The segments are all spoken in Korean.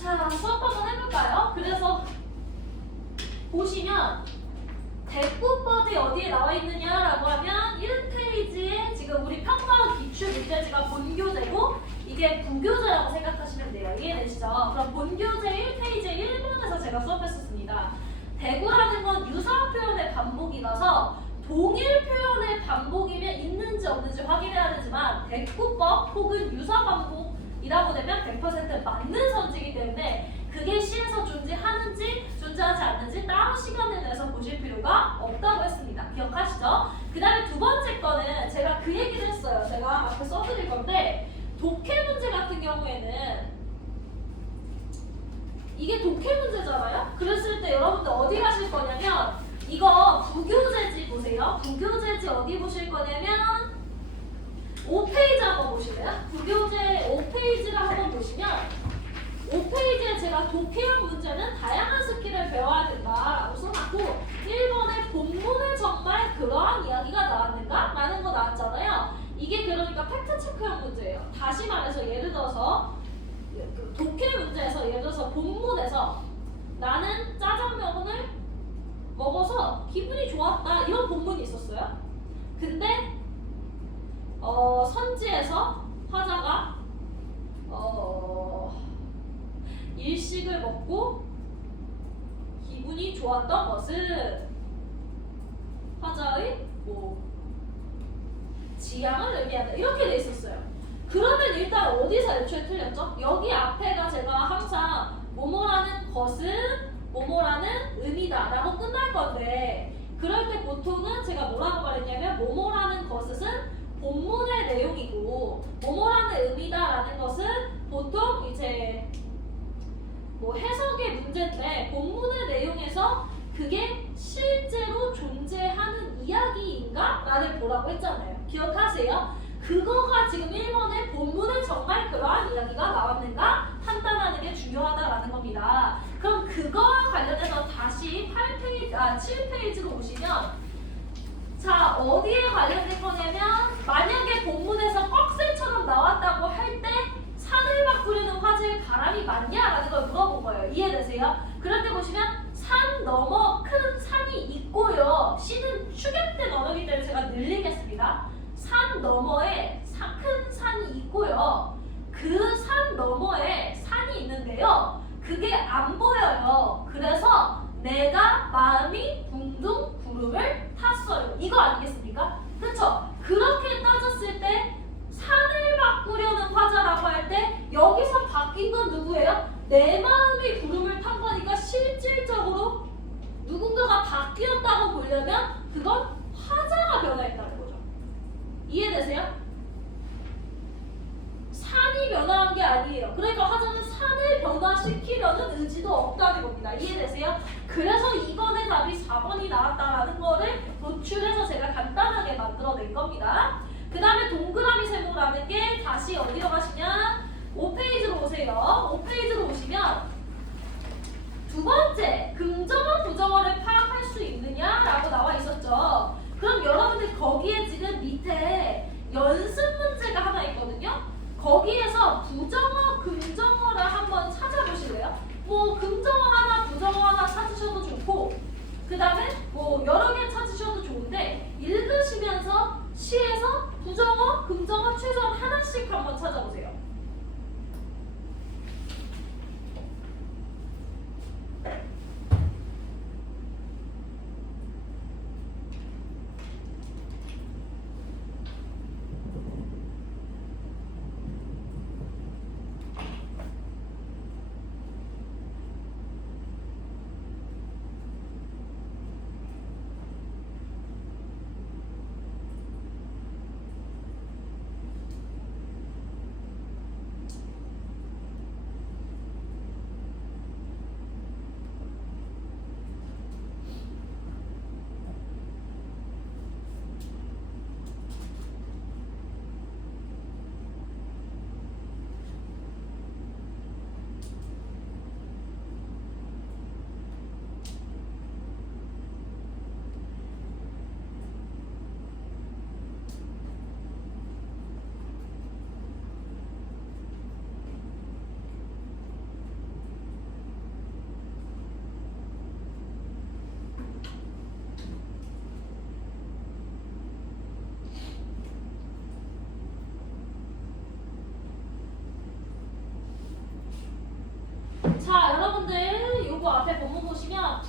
자, 수업 한번 해볼까요? 그래서 보시면 대꾸법이 어디에 나와 있느냐라고 하면 1페이지에 지금 우리 평가 기출 문제지가 본교재고 이게 부교재라고 생각하시면 돼요. 이해되시죠? 그럼 본교재 1페이지 1번에서 제가 수업했었습니다. 대구라는 건 유사한 표현의 반복이라서 동일 표현의 반복이면 있는지 없는지 확인해야 되지만 대꾸법 혹은 유사 반복이라고 되면 100% 맞는 선지이기 때문에 그게 시에서 존재하는지 존재하지 않는지 따로 시간을 내서 보실 필요가 없다고 했습니다. 기억하시죠? 그 다음에 두 번째 거는 제가 그 얘기를 했어요. 제가 앞에 써드릴 건데 독해 문제 같은 경우에는 이게 독해 문제잖아요? 그랬을 때 여러분들 어디 가실 거냐면 이거 부교재지 보세요. 부교재지 어디 보실 거냐면 5페이지 한번 보실래요? 부교재 5페이지를 한번 보시면 5페이지에 제가 독해형 문제는 다양한 스킬을 배워야 된다라고 써놨고 1번에 본문에 정말 그러한 이야기가 나왔는가? 라는 거 나왔잖아요. 이게 그러니까 팩트체크형 문제예요. 다시 말해서 예를 들어서 독해 문제에서 예를 들어서 본문에서 나는 짜장면을 먹어서 기분이 좋았다 이런 본문이 있었어요. 근데 선지에서 화자가 일식을 먹고 기분이 좋았던 것은 화자의 지향을 의미한다 이렇게 돼 있었어요. 그러면 일단 어디서 애초에 틀렸죠? 여기 앞에가 제가 항상 뭐뭐라는 것은 뭐뭐라는 의미다 라고 끝날 건데 그럴 때 보통은 제가 뭐라고 말했냐면 뭐뭐라는 것은 본문의 내용이고 뭐뭐라는 의미다 라는 것은 보통 이제 뭐 해석의 문제인데 본문의 내용에서 그게 실제로 존재하는 이야기인가? 라를 보라고 했잖아요. 기억하세요? 그거가 지금 1번에 본문에 정말 그러한 이야기가 나왔는가? 판단하는 게 중요하다라는 겁니다. 그럼 그거와 관련해서 다시 7페이지로 보시면 자 어디에 관련된 거냐면 만약에 본문에서 꺽쇠처럼 나왔다고 할 때 산을 바꾸려는 화제의 바람이 맞냐라는 걸 물어본 거예요. 이해되세요? 그럴 때 보시면 산 너머 큰 산이 있고요. C는 축약된 언어이기 때문에 제가 늘리겠습니다. 산 너머에 큰 산이 있고요. 그 산 너머에 산이 있는데요. 그게 안 보여요. 그래서 내가 마음이 둥둥 구름을 탔어요. 이거 아니겠습니까? 그렇죠? 그렇게 따졌을 때 산을 바꾸려는 화자라고 할 때 여기서 바뀐 건 누구예요? 내 마음이 구름을 탄 거니까 실질적으로 누군가가 바뀌었다고 보려면 그건 화자가 변화했다는 거죠. 이해되세요? 산이 변화한 게 아니에요. 그러니까 화자는 산을 변화시키려는 의지도 없다는 겁니다. 이해되세요? 그래서 이번에 답이 4번이 나왔다라는 거를 도출해서 제가 간단하게 만들어낸 겁니다. 그 다음에 동그라미 세모라는 게 다시 어디로 가시냐? 5페이지로 오세요. 5페이지로 오시면 두 번째, 긍정어, 부정어를 파악할 수 있느냐라고 나와 있었죠. 그럼 여러분들 거기에 지금 밑에 연습 문제가 하나 있거든요. 거기에서 부정어, 긍정어를 한번 찾아보실래요? 뭐 긍정어 하나, 부정어 하나 찾으셔도 좋고 그 다음에 뭐 여러 개 찾으셔도 좋은데 읽으시면서 시에서 부정어, 긍정어 최소한 하나씩 한번 찾아보세요.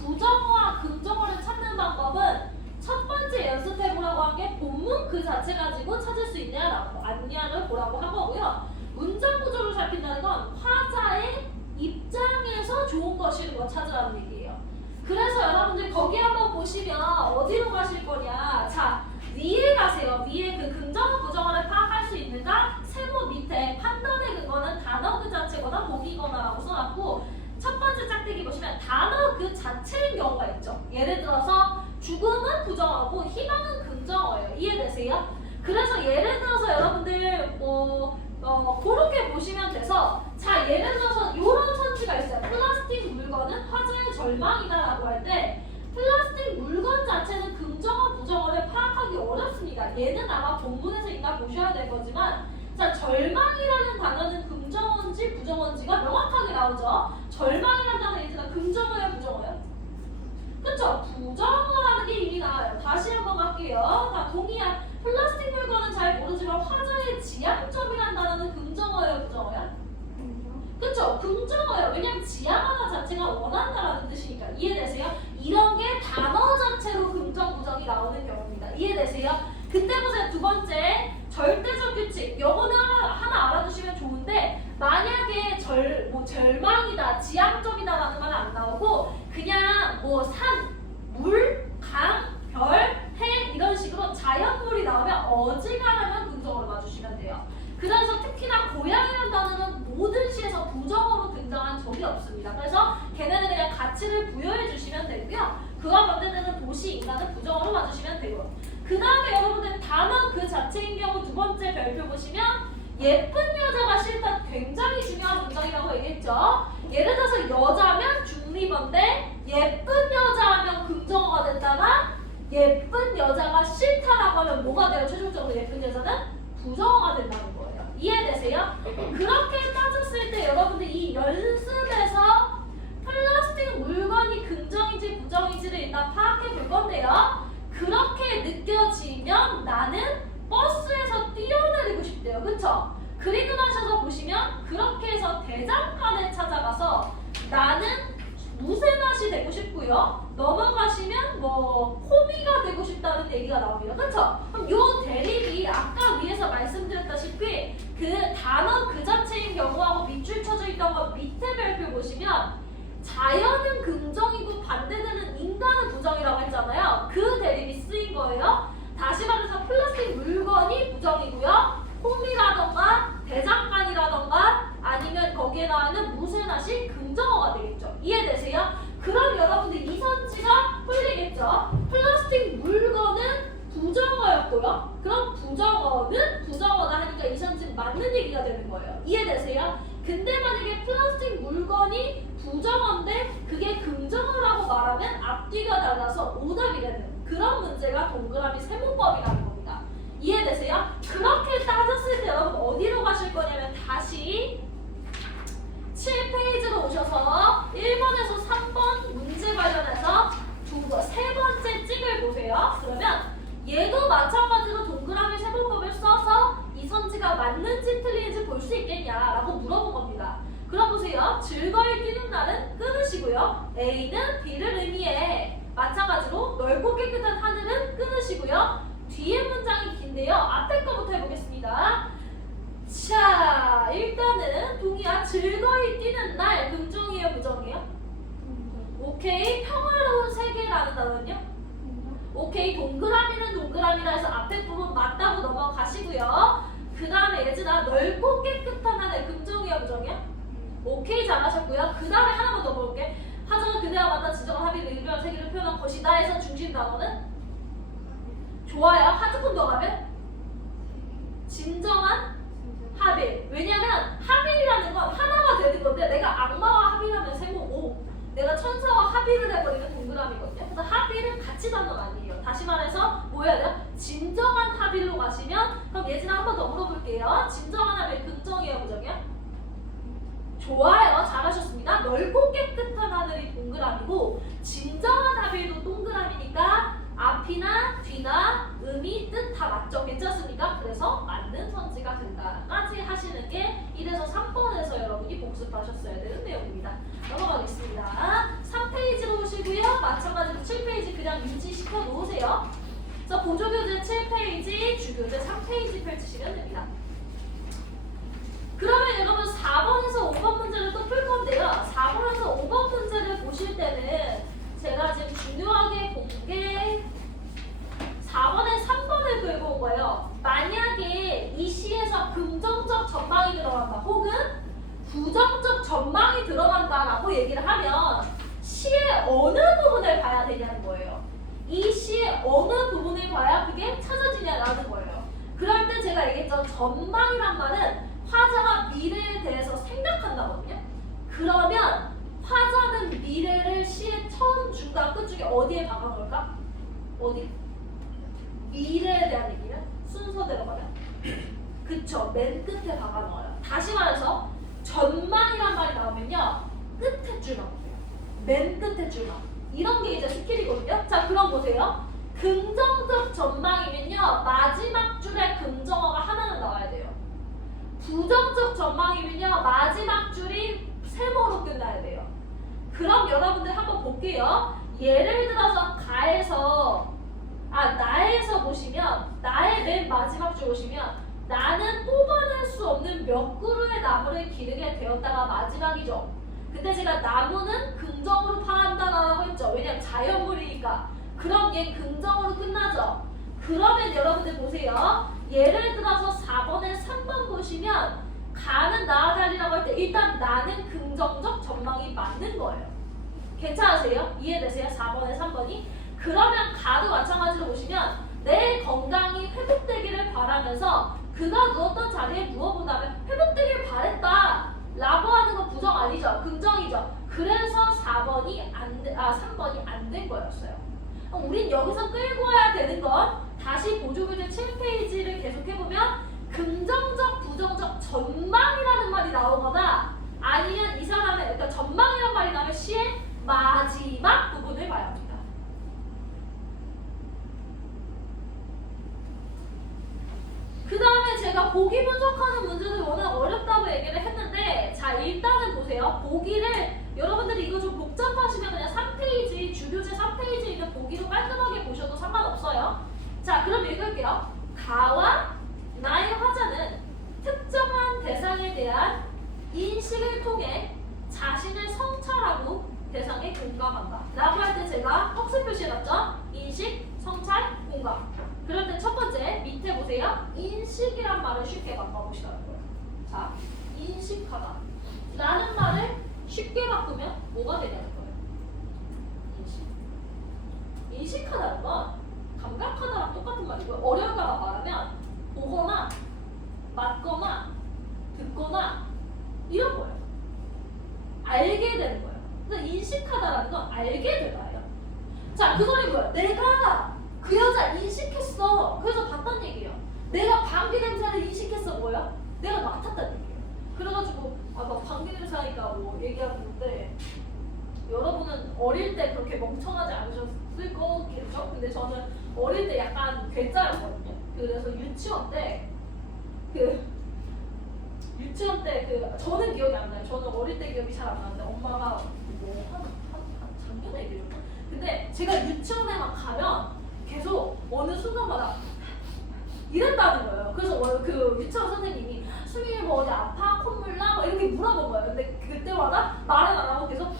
부정어와 긍정어를 찾는 방법은 첫 번째 연습해보라고 한 게 본문 그 자체 가지고 찾을 수 있냐라고 아니냐를 보라고 한 거고요. 문장 구조를 살핀다는 건 화자의 입장에서 좋은 거 싫은 거 찾으라는 얘기예요. 그래서 여러분들 거기 한번 보시면 어디로 가실 거냐. 자, 위에 가세요. 위에 그 긍정어 부정어를 파악할 수 있는가? 세모 밑에 판단의 근거는 단어 그 자체거나 보기거나라고 써놨고, 첫 번째 짝대기 보시면 단어 그 자체인 경우가 있죠. 예를 들어서 죽음은 부정어고 희망은 긍정어예요. 이해되세요? 그래서 예를 들어서 여러분들 그렇게 보시면 돼서, 자 예를 들어서 이런 선지가 있어요. 플라스틱 물건은 화자의 절망이다라고 할 때 플라스틱 물건 자체는 긍정어 부정어를 파악하기 어렵습니다. 얘는 아마 본문에서 이따 보셔야 될 거지만, 자 절망이라는 단어는 긍정어인지 부정어인지가 명확하게 나오죠. 절망이라는 단어 얘들아 긍정어예요 부정어예요? 그쵸? 부정어라는 게 이미 나와요. 다시 한번 갈게요. 다 동의한 플라스틱 물건은 잘 모르지만 화자의 지향점이라는 단어는 긍정어예요 부정어예요? 그쵸? 긍정어예요. 왜냐면 지향하다 자체가 원한다라는 뜻이니까. 이해되세요? 이런 게 단어 자체로 긍정 부정이 나오는 경우입니다. 이해되세요? 그때 보세요. 두 번째 절대적 규칙. 요거는 하나 알아두시면 좋은데, 만약에 절망이다, 지향점이다라는 말은 안 나오고 그냥 뭐 산, 물, 강, 별, 해 이런 식으로 자연물이 나오면 어지간하면 긍정어로 봐주시면 돼요. 그래서 특히나 고양이라는 단어는 모든 시에서 부정어로 등장한 적이 없습니다. 그래서 걔네는 그냥 가치를 부여해 주시면 되고요. 그와 반대되는 도시, 인간은 부정어로 봐주시면 되고요. 그 다음에 여러분들 단어 그 자체인 경우 두 번째 별표 보시면 예쁜 여자가 싫다 굉장히 중요한 문장이라고 얘기했죠. 예를 들어서 여자면 중립어인데 예쁜 여자하면 긍정어가 됐다가 예쁜 여자가 싫다라고 하면 뭐가 돼요? 최종적으로 예쁜 여자는 부정어가 된다는 거예요. 이해되세요? 그렇게 따졌을 때 여러분들 이 연습에서 플라스틱 물건이 긍정인지 부정인지를 일단 파악해 볼 건데요. 그렇게 느껴지면 나는 버스에서 뛰어내리고 싶대요. 그쵸? 그리고 나셔서 보시면 그렇게 해서 대장간에 찾아가서 나는 무쇠낫이 되고 싶고요. 넘어가시면 뭐 호미가 되고 싶다는 얘기가 나옵니다. 그쵸? 그럼 요 대립이 아까 위에서 말씀드렸다시피 그 단어 그 자체인 경우하고 밑줄 쳐져 있던 거 밑에 별표 보시면 자연은 긍정이고 반대되는 인간은 부정이라고 했잖아요. 그 대립이 쓰인 거예요. 다시 말해서 플라스틱 물건이 부정이고요. 호미라던가 대장간이라던가 아니면 거기에 나오는 무쇠낫이 긍정어가 되겠죠. 이해되세요? 그럼 여러분들 이 선지가 풀리겠죠. 플라스틱 물건은 부정어였고요. 그럼 부정어는 부정어다 하니까 이 선지는 맞는 얘기가 되는 거예요. 이해되세요? 근데 만약에 플라스틱 물건이 부정어인데 그게 긍정어라고 말하면 앞뒤가 달라서 오답이 되는 그런 문제가 동그라미 세모법이라는 겁니다. 이해되세요? 그렇게 따졌을 때 여러분 어디로 가실 거냐면 다시 7페이지로 오셔서 1번에서 3번 문제 관련해서 세 번째 찍을 보세요. 그러면 얘도 마찬가지로 동그라미 세모법을 써서 이 선지가 맞는지 틀리는지 볼 수 있겠냐라고 물어본 겁니다. 그럼 보세요. 즐거이 뛰는 날은 끊으시고요. A는 B를 의미해. 마찬가지로 넓고 깨끗한 하늘은 끊으시고요. 뒤에 문장이 긴데요. 앞에 거부터 해보겠습니다. 자, 일단은 동의야. 즐거이 뛰는 날 긍정이에요, 부정이에요? 오케이. 평화로운 세계라는 단어는요? 오케이. 동그라미는 동그라미라 해서 앞에 부분 맞다고 넘어가시고요. 그 다음에 예진아 넓고 깨끗한 하늘 긍정이에요, 부정이에요? 오케이, 잘하셨고요. 그 다음에 하나만 더 볼게. 하정은 그대와 만나 지정한 합의를 이루한 세계를 표현한 것이다 해서 중심 단어는? 좋아요. 한 조금 더 가면? 진정한 합의. 왜냐면 합의라는 건 하나가 되는 건데 내가 악마와 합의하면 세모고 내가 천사와 합의를 해버리면 동그라미거든요. 그래서 합의는 같이 단어가 아니에요. 다시 말해서 뭐 해야 돼요? 진정한 합의로 가시면 그럼 예진아 한 번 더 물어볼게요. 진정한 합의 긍정이에요, 부정이에요? 좋아요. 잘하셨습니다. 넓고 깨끗한 하늘이 동그라미고 진정한 합의도 동그라미니까 앞이나 뒤나 의미, 뜻 다 맞죠? 괜찮습니까? 그래서 맞는 선지가 된다까지 하시는 게 1에서 3번에서 여러분이 복습하셨어야 되는 내용입니다. 넘어가겠습니다. 3페이지로 오시고요. 그냥 유지시켜 놓으세요. 그래서 보조교재 7페이지, 주교재 3페이지 펼치시면 됩니다. 그러면 여러분 4번에서 5번 문제를 또 풀 건데요. 4번에서 5번 문제를 보실 때는 제가 지금 중요하게 본 게 4번에 3번을 끌고 온 거예요. 만약에 이 시에서 긍정적 전망이 들어간다 혹은 부정적 전망이 들어간다라고 얘기를 하면 시의 어느 부분을 봐야 되냐는 거예요. 이 시의 어느 부분을 봐야 그게 찾아지냐라는 거예요. 그럴 때 제가 얘기했죠. 전망이란 말은 화자가 미래에 대해서 생각한다거든요. 그러면 화자는 미래를 시의 처음, 중간, 끝 중에 어디에 박아놓을까? 어디? 미래에 대한 얘기는 순서대로 가면 그쵸, 맨 끝에 박아놓아요. 다시 말해서 전망이란 말이 나오면요 끝에 줄 넣을게요. 맨 끝에 줄 넣어. 이런 게 이제 스킬이거든요. 자, 그럼 보세요. 긍정적 전망이면요 마지막 줄에 긍정어가 하나는 나와야 돼요. 부정적 전망이면요 마지막 줄이 세모로 끝나야 돼요. 그럼 여러분들 한번 볼게요. 예를 들어서 나에서 보시면 나의 맨 마지막 줄 보시면 나는 뽑아낼 수 없는 몇 그루의 나무를 기르게 되었다가 마지막이죠. 근데 제가 나무는 긍정으로 파한다라고 했죠. 왜냐면 자연물이니까. 그럼 얘 긍정으로 끝나죠. 그러면 여러분들 보세요. 예를 들어서 4번에 3번 보시면 가는 나아가리라고 할 때 일단 나는 긍정적 전망이 맞는 거예요. 괜찮으세요? 이해되세요? 4번에 3번이? 그러면 가도 마찬가지로 보시면 내 건강이 회복되기를 바라면서 그가 누웠던 자리에 누워본다면 회복되길 바랬다 라고 하는 건 부정 아니죠? 긍정이죠. 그래서 3번이 안 된 거였어요. 우린 여기서 끌고 와야 되는 건 다시 보조교재 7페이지를 계속해보면 긍정적, 부정적 전망이라는 말이 나오거나 아니면 이 사람의 그러니까 전망이라는 말이 나오면 시의 마지막 부분을 봐야 합니다. 그 다음에 제가 보기 분석하는 문제는 워낙 어렵다고 얘기를 했는데 자 일단은 보세요. 보기를 여러분들이 이거 좀 복잡하시면 그냥 3페이지 주교재 3페이지 있는 보기로 깔끔하게 보셔도 상관없어요. 자 그럼 읽을게요. 가와 나의 화자는 특정한 대상에 대한 인식을 통해 자신을 성찰하고 대상에 공감한다 라고 할 때 제가 헉스 표시해놨죠? 인식, 성찰, 공감. 그럴 때 첫 번째 밑에 보세요. 인식이란 말을 쉽게 바꿔보시라는 거예요. 자, 인식하다 라는 말을 쉽게 바꾸면 뭐가 되냐는 거예요. 인식. 인식하다는 건 감각하다랑 똑같은 말이고요. 어려울까봐 말하면 보거나 맞거나 듣거나 이런 거예요. 알게 되는 거예요. 그래서 인식하다라는 건 알게 되다예요. 자, 그 소리 뭐야? 내가 그 여자 인식했어. 그래서 봤단 얘기예요. 내가 방귀 냄새를 인식했어. 뭐야? 내가 맡았단 얘기예요. 그래가지고 막 방귀 냄새 하니까 뭐 얘기하는데 여러분은 어릴 때 그렇게 멍청하지 않으셨을 거겠죠? 근데 저는 어릴 때 약간 괴짜였거든요. 그래서 유치원 때 저는 기억이 안 나요. 저는 어릴 때 기억이 잘 안 나는데 엄마가 한 작년에 얘기해줬나? 근데 제가 유치원에만 가면 계속 어느 순간마다 이랬다는 거예요. 그래서 그 유치원 선생님이 수민이 뭐 어디 아파? 콧물 나? 뭐 이렇게 물어본 거예요. 근데 그때마다 말은 안 하고 계속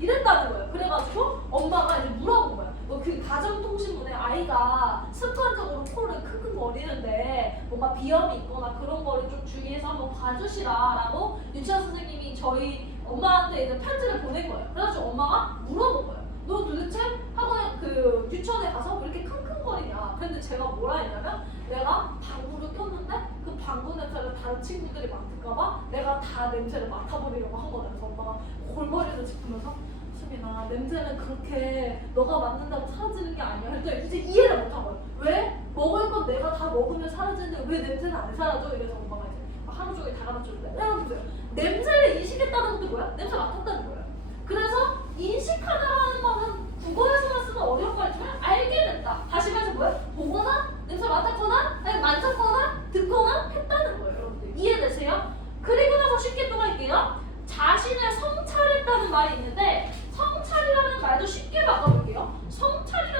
이랬다는 거예요. 그래가지고 엄마가 이제 물어본 거예요. 그 가정통신문에 아이가 습관적으로 코를 킁킁거리는데 뭔가 비염이 있거나 그런 거를 좀 주의해서 한번 봐주시라라고 유치원 선생님이 저희 엄마한테 이제 편지를 보낸 거예요. 그래가지고 엄마가 물어본 거예요. 너 도대체 학원에 그 유치원에 가서 왜 이렇게 킁킁거리냐? 근데 제가 뭐라 했냐면 내가 방구를 꼈는데 그 방구 냄새를 다른 친구들이 맡을까봐 내가 다 냄새를 맡아버리려고 한 거예요. 그래서 엄마가 골머리를 짚으면서 수민아 냄새는 그렇게 너가 맡는다고 사라지는 게 아니야. 그러니까 이제 이해를 못한 거예요. 왜? 먹을 건 내가 다 먹으면 사라지는데 왜 냄새는 안 사라져? 이래서 엄마가 이제 하루 종일 다 가르쳐주는데 여러분들 냄새를 인식했다는 것도 뭐야? 냄새 맡았다는 거예요. 그래서 인식하다라는 말은 국어에서만 쓰는 어려운 말이지만 알게 된다. 다시 말해서 뭐야? 보거나 냄새 맡았거나 아니 만졌거나 듣거나 했다는 거예요. 여러분들 이해되세요? 그리고 나서 쉽게 또 갈게요. 자신을 성찰했다는 말이 있는데 성찰이라는 말도 쉽게 바꿔볼게요. 성찰이라는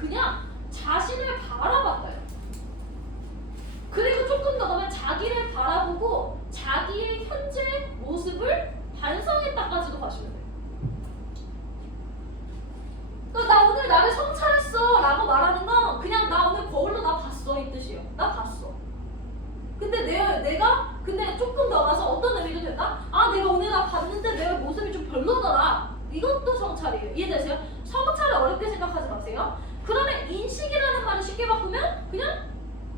그냥 자신을 바라봤어요. 그리고 조금 더 가면 자기를 바라보고 자기의 현재 모습을 반성했다까지도 가시면 돼요. 그러니까 나 오늘 나를 성찰했어 라고 말하는 건 그냥 나 오늘 거울로 나 봤어 이 뜻이에요. 나 봤어. 근데 내가 근데 조금 더 가서 어떤 의미도 된다? 아 내가 오늘 나 봤는데 내 모습이 좀 별로더라. 이것도 성찰이에요. 이해되세요? 성찰을 어렵게 생각하지 마세요. 그러면 인식이라는 말을 쉽게 바꾸면 그냥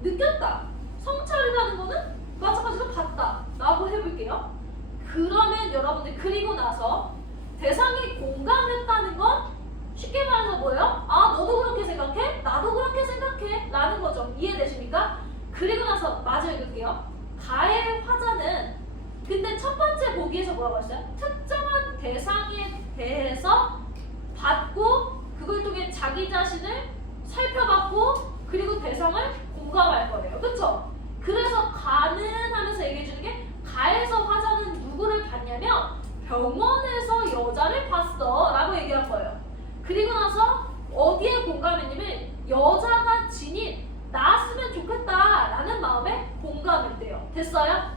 느꼈다. 성찰이라는 거는 마찬가지로 봤다 라고 해볼게요. 그러면 여러분들 그리고 나서 대상이 공감했다는 건 쉽게 말해서 뭐예요? 아 너도 그렇게 생각해? 나도 그렇게 생각해 라는 거죠. 이해되십니까? 그리고 나서 마저 읽을게요. 가해 화자는 근데 첫 번째 보기에서 뭐라고 했어요? 특정한 대상에 대해서 받고 그걸 통해 자기 자신을 살펴봤고 그리고 대상을 공감할 거예요. 그쵸? 그래서 가는 하면서 얘기해 주는 게 가에서 화자는 누구를 봤냐면 병원에서 여자를 봤어 라고 얘기한 거예요. 그리고 나서 어디에 공감했냐면 여자가 지닌 나았으면 좋겠다 라는 마음에 공감했대요. 됐어요?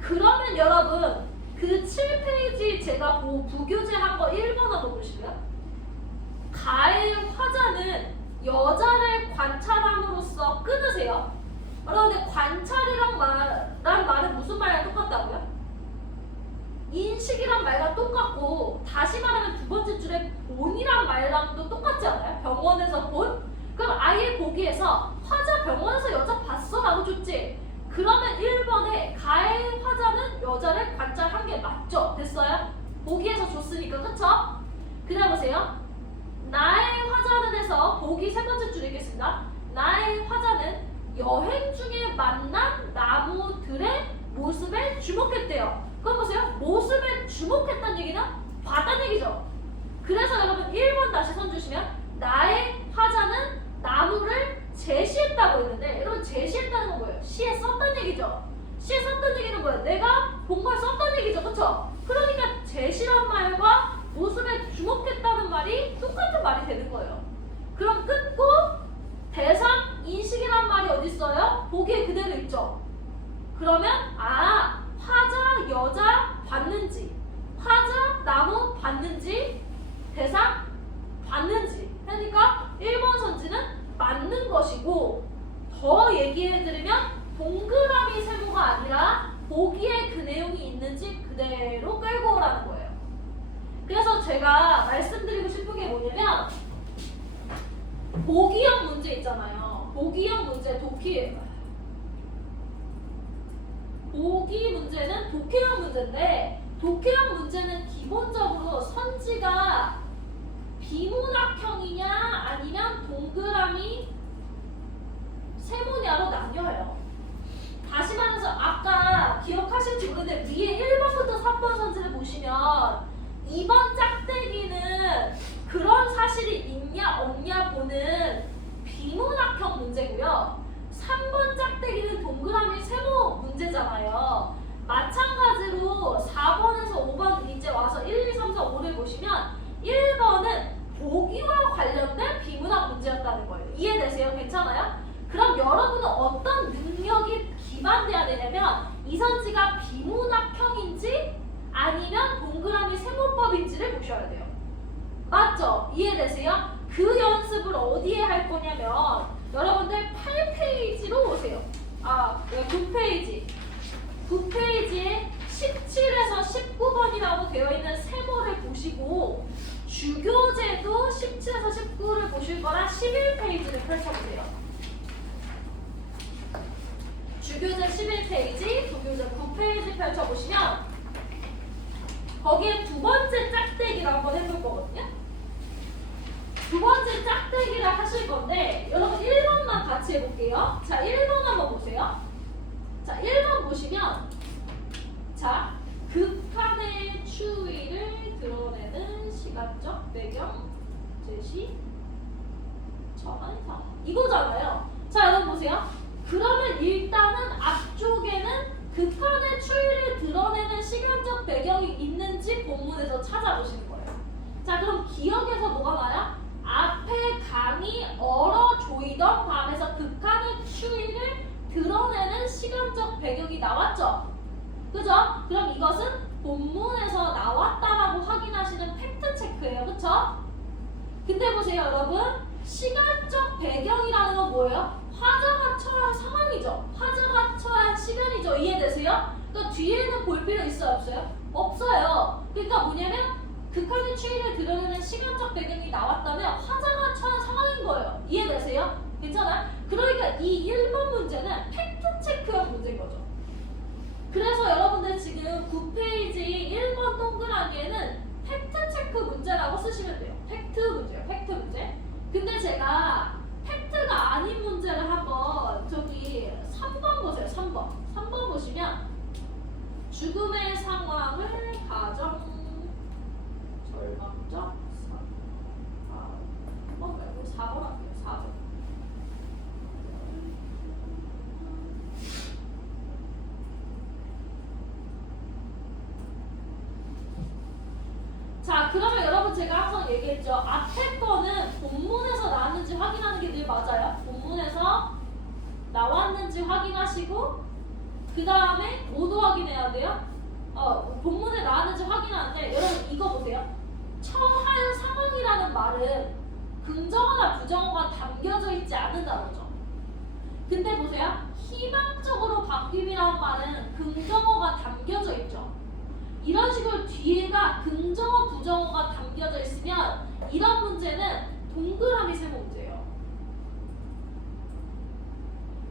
그러면 여러분 그 7페이지 제가 부교재한 거 1번 한번 보실래요? 가의 화자는 여자를 관찰함으로써 끊으세요. 여러분들 관찰이란 말은 무슨 말이랑 똑같다고요? 인식이란 말과 똑같고 다시 말하면 두 번째 줄에 본이란 말랑도 똑같지 않아요? 병원에서 본? 그럼 아예 보기에서 화자 병원에서 여자 봤어? 라고 줬지? 그러면 1번에 가의 화자는 여자를 관찰한 게 맞죠? 됐어요? 보기에서 줬으니까 그쵸? 그 다음 보세요. 나의 화자는 해서 보기 세 번째 줄 읽겠습니다. 나의 화자는 여행 중에 만난 나무들의 모습에 주목했대요. 그럼 보세요. 모습에 주목했다는 얘기는 봤다는 얘기죠. 그래서 여러분 1번 다시 손 주시면 나의 화자는 나무를 제시했다고 했는데 여러분 제시했다는 건 뭐예요? 시에 썼다는 얘기죠. 시에 썼다는 얘기는 뭐예요? 내가 본 걸 썼다는 얘기죠. 그쵸? 그러니까 제시란 말과 모습에 주목했다는 말이 똑같은 말이 되는 거예요. 그럼 끊고 대상 인식이란 말이 어디 있어요? 보기에 그대로 있죠. 그러면 아 화자 여자 봤는지 화자 나무 봤는지 대상 봤는지 그러니까 1번 선지는 맞는 것이고 더 얘기해드리면 동그라미 세모가 아니라 보기에 그 내용이 있는지 그대로 끌고 오라는 거예요. 그래서 제가 말씀드리고 싶은 게 뭐냐면 보기형 문제 있잖아요. 보기형 문제 보기 문제는 독해형 문제인데 독해형 문제는 기본적으로 선지가 비문학형이냐 아니면 동그라미 세모냐로 나뉘어요. 다시 말해서 아까 기억하실지 모르는데 위에 1번부터 3번 선지를 보시면 2번 짝대기는 그런 사실이 있냐 없냐 보는 비문학형 문제고요. 3번 짝대기는 동그라미 세모 문제잖아요. 마찬가지로 4번에서 5번 이제 와서 1, 2, 3, 4, 5를 보시면 1번은 보기와 관련된 비문학 문제였다는 거예요. 이해되세요? 괜찮아요? 그럼 여러분은 어떤 능력이 기반돼야 되냐면 이 선지가 비문학형인지 아니면 동그라미 세모법인지를 보셔야 돼요. 맞죠? 이해되세요? 그 연습을 어디에 할 거냐면 여러분들 8페이지로 오세요. 9페이지. 9페이지에 17에서 19번이라고 되어 있는 세모를 보시고 주교재도 17에서 19를 보실 거라 11페이지를 펼쳐보세요. 주교재 11페이지, 부교재 9페이지 펼쳐보시면 거기에 두 번째 짝대기를 한번 해볼 거거든요. 두 번째 짝대기를 하실 건데 여러분 1번만 같이 해볼게요. 자, 1번 한번 보세요. 자, 1번 보시면 자, 극한의 추위를 드러내는 시각적 배경 제시 전환상 이거잖아요. 자, 여러분 보세요. 그러면 일단은 앞쪽에는 극한의 추위를 드러내는 시간적 배경이 있는지 본문에서 찾아보시는 거예요. 자, 그럼 기억에서 뭐가 나요? 앞에 강이 얼어 조이던 밤에서 극한의 추위를 드러내는 시간적 배경이 나왔죠. 그죠? 그럼 이것은 본문에서 나왔다라고 확인하시는 팩트 체크예요. 그쵸? 근데 보세요, 여러분. 시간적 배경이라는 건 뭐예요? 화자가 처한 상황이죠. 화자가 처한 시간이죠. 이해되세요? 그러니까 뒤에는 볼 필요 있어요, 없어요? 없어요. 그러니까 뭐냐면 극한의 추이를 드러내는 시간적 배경이 나왔다면 화자가 처한 상황인 거예요. 이해되세요? 괜찮아요? 그러니까 이 1번 문제는 팩트 체크형 문제인 거죠. 그래서 여러분들 지금 9페이지 1번 동그라미에는 팩트 체크 문제라고 쓰시면 돼요. 팩트 문제예요. 팩트 문제. 근데 제가 팩트가 아닌 문제를 한번 저기 3번 보세요. 3번. 3번 보시면 죽음의 상황을 가정 절망적 3번 말고 4번 할게요. 4번. 자, 그러면 여러분 제가 항상 얘기했죠. 앞에 거는 본문에서 나왔는지 확인하는 게 늘 맞아요. 본문에서 나왔는지 확인하시고 그 다음에 뭐도 확인해야 돼요? 본문에 나왔는지 확인하는데 여러분 이거 보세요. 처한 상황이라는 말은 긍정어나 부정어가 담겨져 있지 않은 단어죠. 근데 보세요. 희망적으로 바뀜이라는 말은 긍정어가 담겨져 있죠. 이런 식으로 뒤에가 긍정어, 부정어가 담겨져 있으면 이런 문제는 동그라미 세모 문제예요.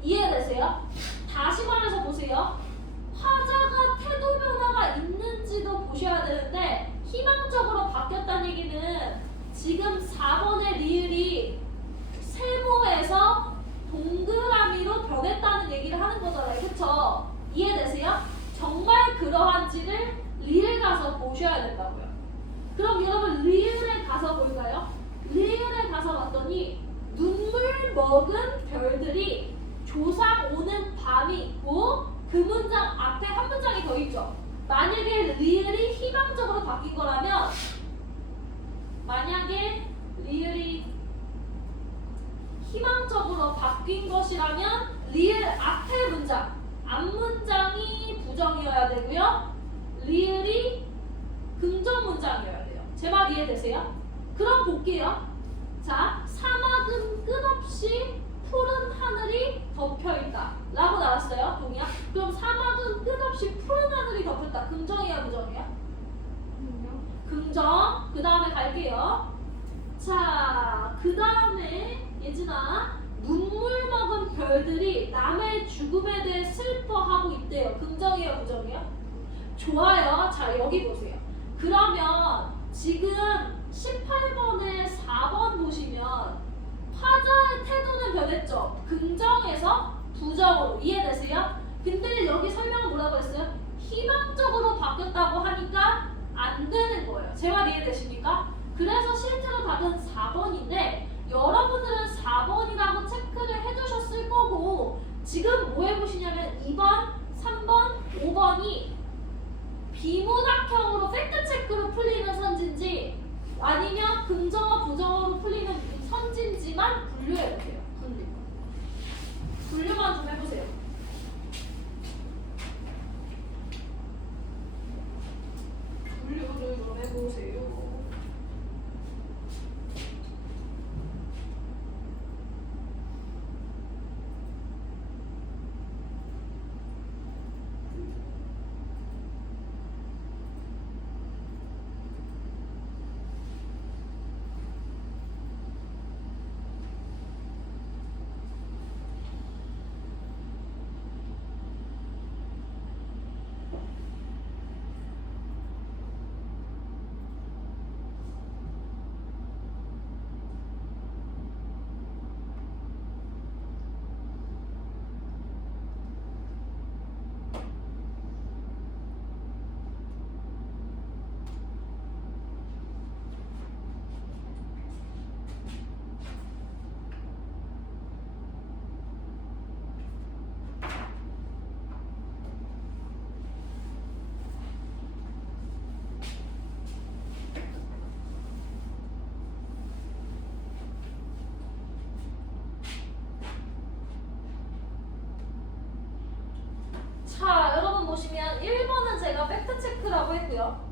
이해되세요? 다시 말해서 보세요. 화자가 태도 변화가 있는지도 보셔야 되는데 희망적으로 바뀌었다는 얘기는 지금 4번의 리을이 세모에서 동그라미로 변했다는 얘기를 하는 거잖아요. 그쵸? 이해되세요? 정말 그러한지를 리을 가서 보셔야 된다고요. 그럼 여러분 리을에 가서 볼까요? 리을에 가서 봤더니 눈물 먹은 별들이 조상 오는 밤이 있고 그 문장 앞에 한 문장이 더 있죠. 만약에 리을이 희망적으로 바뀐 거라면 만약에 리을이 희망적으로 바뀐 것이라면 리을 앞에 문장 앞 문장이 부정이어야 되고요. 리을이 긍정 문장이어야 돼요. 제 말 이해되세요? 그럼 볼게요. 자, 사막은 끝없이 푸른 하늘이 덮여있다 라고 나왔어요. 동의야? 그럼 사막은 끝없이 푸른 하늘이 덮였다. 긍정이야, 부정이야? 긍정. 그 다음에 갈게요. 자, 그 다음에 예진아, 눈물 먹은 별들이 남의 죽음에 대해 슬퍼하고 있대요. 긍정이에요, 부정이에요? 좋아요. 자, 여기 보세요. 그러면 지금 18번에 4번 보시면 화자의 태도는 변했죠. 긍정에서 부정으로. 이해되세요? 근데 여기 설명은 뭐라고 했어요? 희망적으로 바뀌었다고 하니까 안 되는 거예요. 제 말 이해되십니까? 그래서 실제로 답은 4번인데 여러분들은 4번이라고 체크를 해두셨을 거고 지금 뭐 해보시냐면 2번, 3번, 5번이 비문학형으로 팩트체크로 풀리는 선지인지 아니면 긍정어, 부정어로 풀리는 선지인지만 분류해보세요. 분류만 좀 해보세요. 분류를 좀 해보세요. 팩트체크라고 했고요.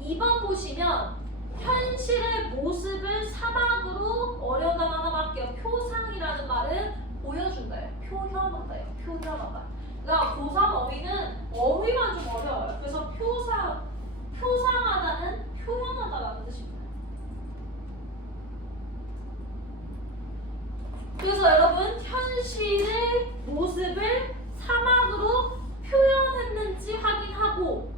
2번 보시면 현실의 모습을 사막으로 어려운 단어 하나 할게요. 표상이라는 말은 보여준다예요. 표현한다예요. 표현하다. 그러니까 고3 어휘는 어휘만 좀 어려워요. 그래서 표상하다는 표현하다라는 뜻입니다. 그래서 여러분 현실의 모습을 사막으로 표현했는지 확인하고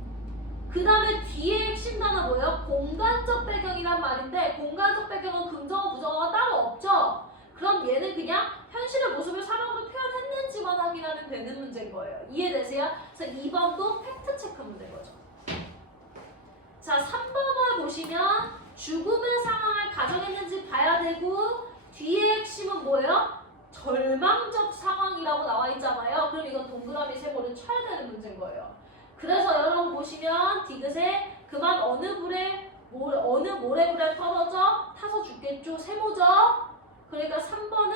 그 다음에 뒤에 핵심 단어 뭐예요? 공간적 배경이란 말인데 공간적 배경은 긍정어 부정어가 따로 없죠? 그럼 얘는 그냥 현실의 모습을 사막으로 표현했는지만 확인하면 되는 문제인 거예요. 이해되세요? 그래서 2번도 팩트체크 문제인 거죠. 자, 3번을 보시면 죽음의 상황을 가정했는지 봐야 되고 뒤에 핵심은 뭐예요? 절망적 상황이라고 나와 있잖아요. 그럼 이건 동그라미 세모를 쳐야 되는 문제인 거예요. 그래서 여러분 보시면 디귿에 그만 어느 모래불에 떨어져 타서 죽겠죠. 세모죠. 그러니까 3번은